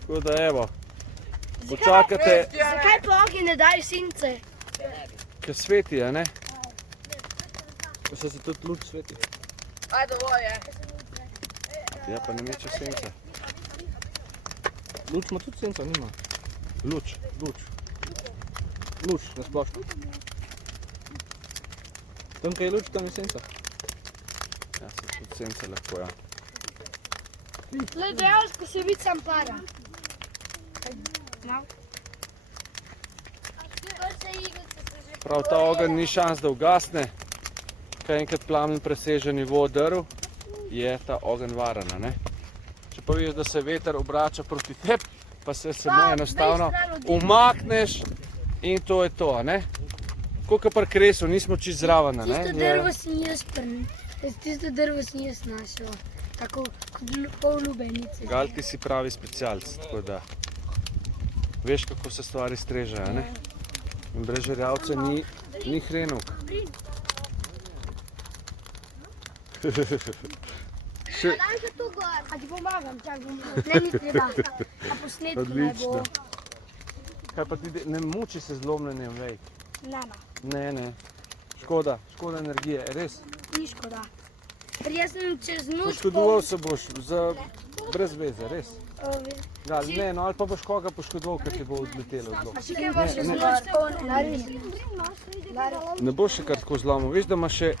Tako da evo, počakate, Zakaj pa ogenj ne dajo sence? ker sveti, a ne? Pa se tudi luč sveti. Ajde, dovolj je. Ja, pa ne meče sence. Luč ima tudi senca, nima. Luč. Luč, na splošno. Tam, kaj je luč, tam je senca. Ja, so tudi sence lahko, ja. Le dejansko se vidi sam para. Prav ta ogenj ni šans, da ugasne. Kaj enkrat plamen preseže nivo drv, je ta ogenj varen, a ne? Če pa vidiš, da se veter obrača proti tebi, pa se samo enostavno umakneš in to je to, a ne? Tako kot pri kresu, nismo čisto zraven, a ne? Tisto drvo sem jaz tisto drvo sem jaz našel. Tako kot pol lubenice. Gal, ti si pravi specialc, tako da veš, kako se stvari strežejo, a ne? In brez žerjavca ni hrenovk. Še... A ti pomagam, čak bom. Ne, ni treba. A posnetku naj bo. Odlično. Kaj pa ti, ne muči se zlomljenjem vej? Ne. Škoda energije, res. Ni škoda. Ker jaz sem čez noč Poškodoval se boš brez veze, res. Gal, ne, no ali pa boš koga poškodoval, ker ti bo odletelo zlo. A še kaj pa čez noč Laris. Ne boš še kar tako zlomil, veš, da ima še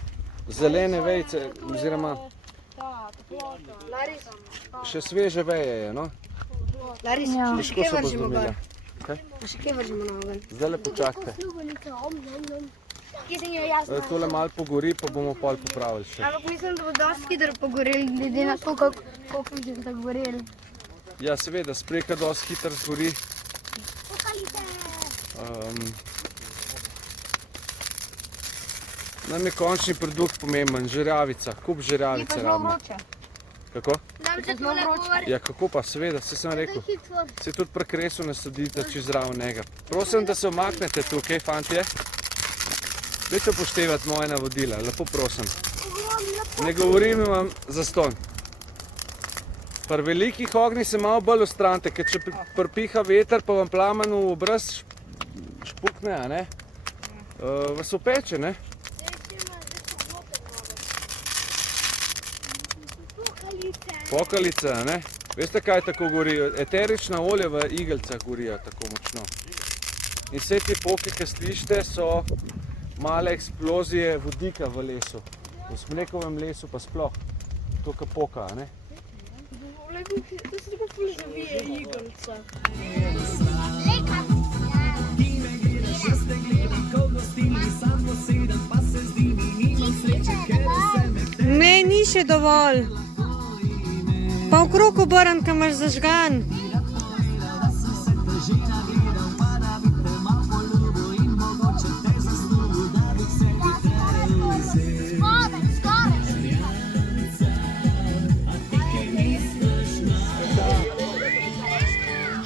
zelene vejce, oziroma še sveže veje je, no? Laris, Težko se bo zlomila. še kaj vržimo na ogenj. Zdaj le počakajte. Kje sem jo jasno? Tole malo pogori, pa bomo pol popravili še. Ampak mislim, da bo dosti hitro pogoreli, glede na to, koliko je že tako goreli. Ja, seveda, spreka dosti hitro zgori. Nam je končni produkt pomemben, žerjavica, kup žerjavice rabimo. Kako? Nam se tole govori. Ja, kako pa, seveda, se sem rekel. Se tudi pri kresu ne sodite čisto zraven njega. Prosim, da se omaknete tukaj, fantje. Dajte upoštevati moje navodila, lepo prosim. Ne govorim vam zastonj. Pri velikih ognjih se malo bolj ustranite, ker če pripiha veter, pa vam plamen v obraz špukne, a ne? Vas opeče, ne? Pokalice, a ne? Veste, kaj tako gori? Eterična olja v igeljcah gorijo tako močno. In vse te poke, ki slišite, so male eksplozije vodika v lesu. V smrekovem lesu pa sploh. To, ki poka, a ne? To se tako ful zavije igelca. Ne, ni še dovolj. Pa okrog obrn, ko imaš zažgan.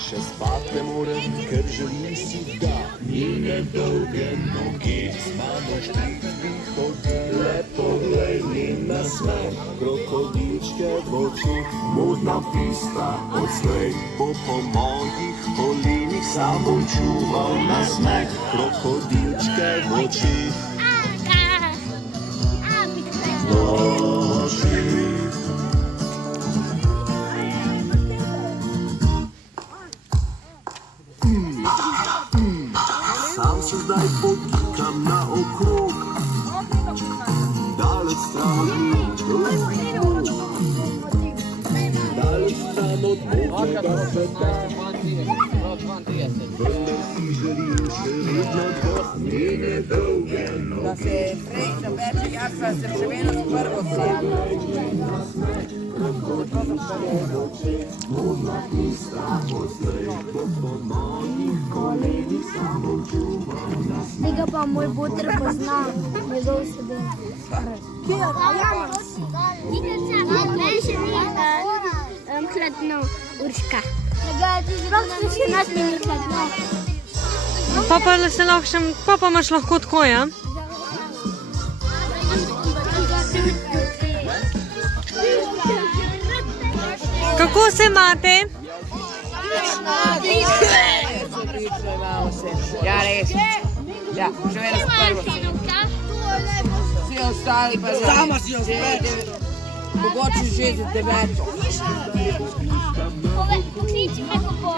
Še spat ne morem, ker želim si, da njene dolge noge z mano štiri hodi. Le poglej njen nasmeh, krokodilčke v očeh, modna pista odslej bo po mojih kolenih samo čuval nasmeh, krokodilčke v očeh. Sam se zdaj potikam na okrog, daleč stran od modnega sveta. Vendar si želim še vedno dva njene dolge noge. Da se prej zabeče jasa srčevena s prvo Modna pista odslej bo po mojih kolenih samo čuval nasmeh. Tega pa moj boter pozna, njegov sebe. Hladno, Urška. Še nas mi ni hladno. Pa imaš lahko tako, ja? Kako se imate? Ja, res. Ja, še vedno prvo. Vsi ostali pa že. Sama si jo spet. Mogoče že za 9. Pokliči me kako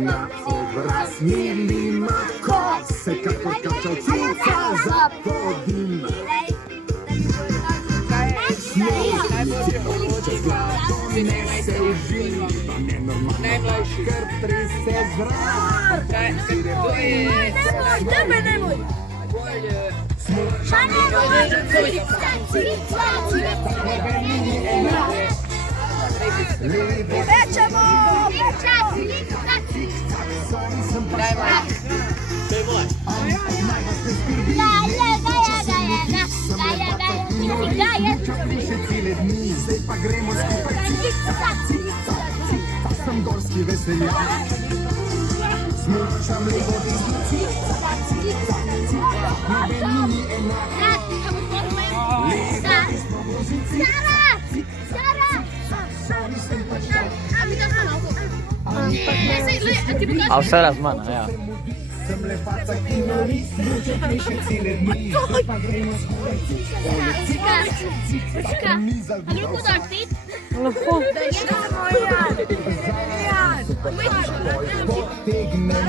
Na obraz milima kose, kako kačal cica za podim. Ne se uživa, nenormalno, ker trese zrak. Zdaj pa gremo skupaj sem gorski veseljak. Smučam levo desno noben ni enak. A vse razmana, ja. Sem le faca, ki nori, smučam še cele dni. Zdaj pa gremo skupaj Lahko. potegnem.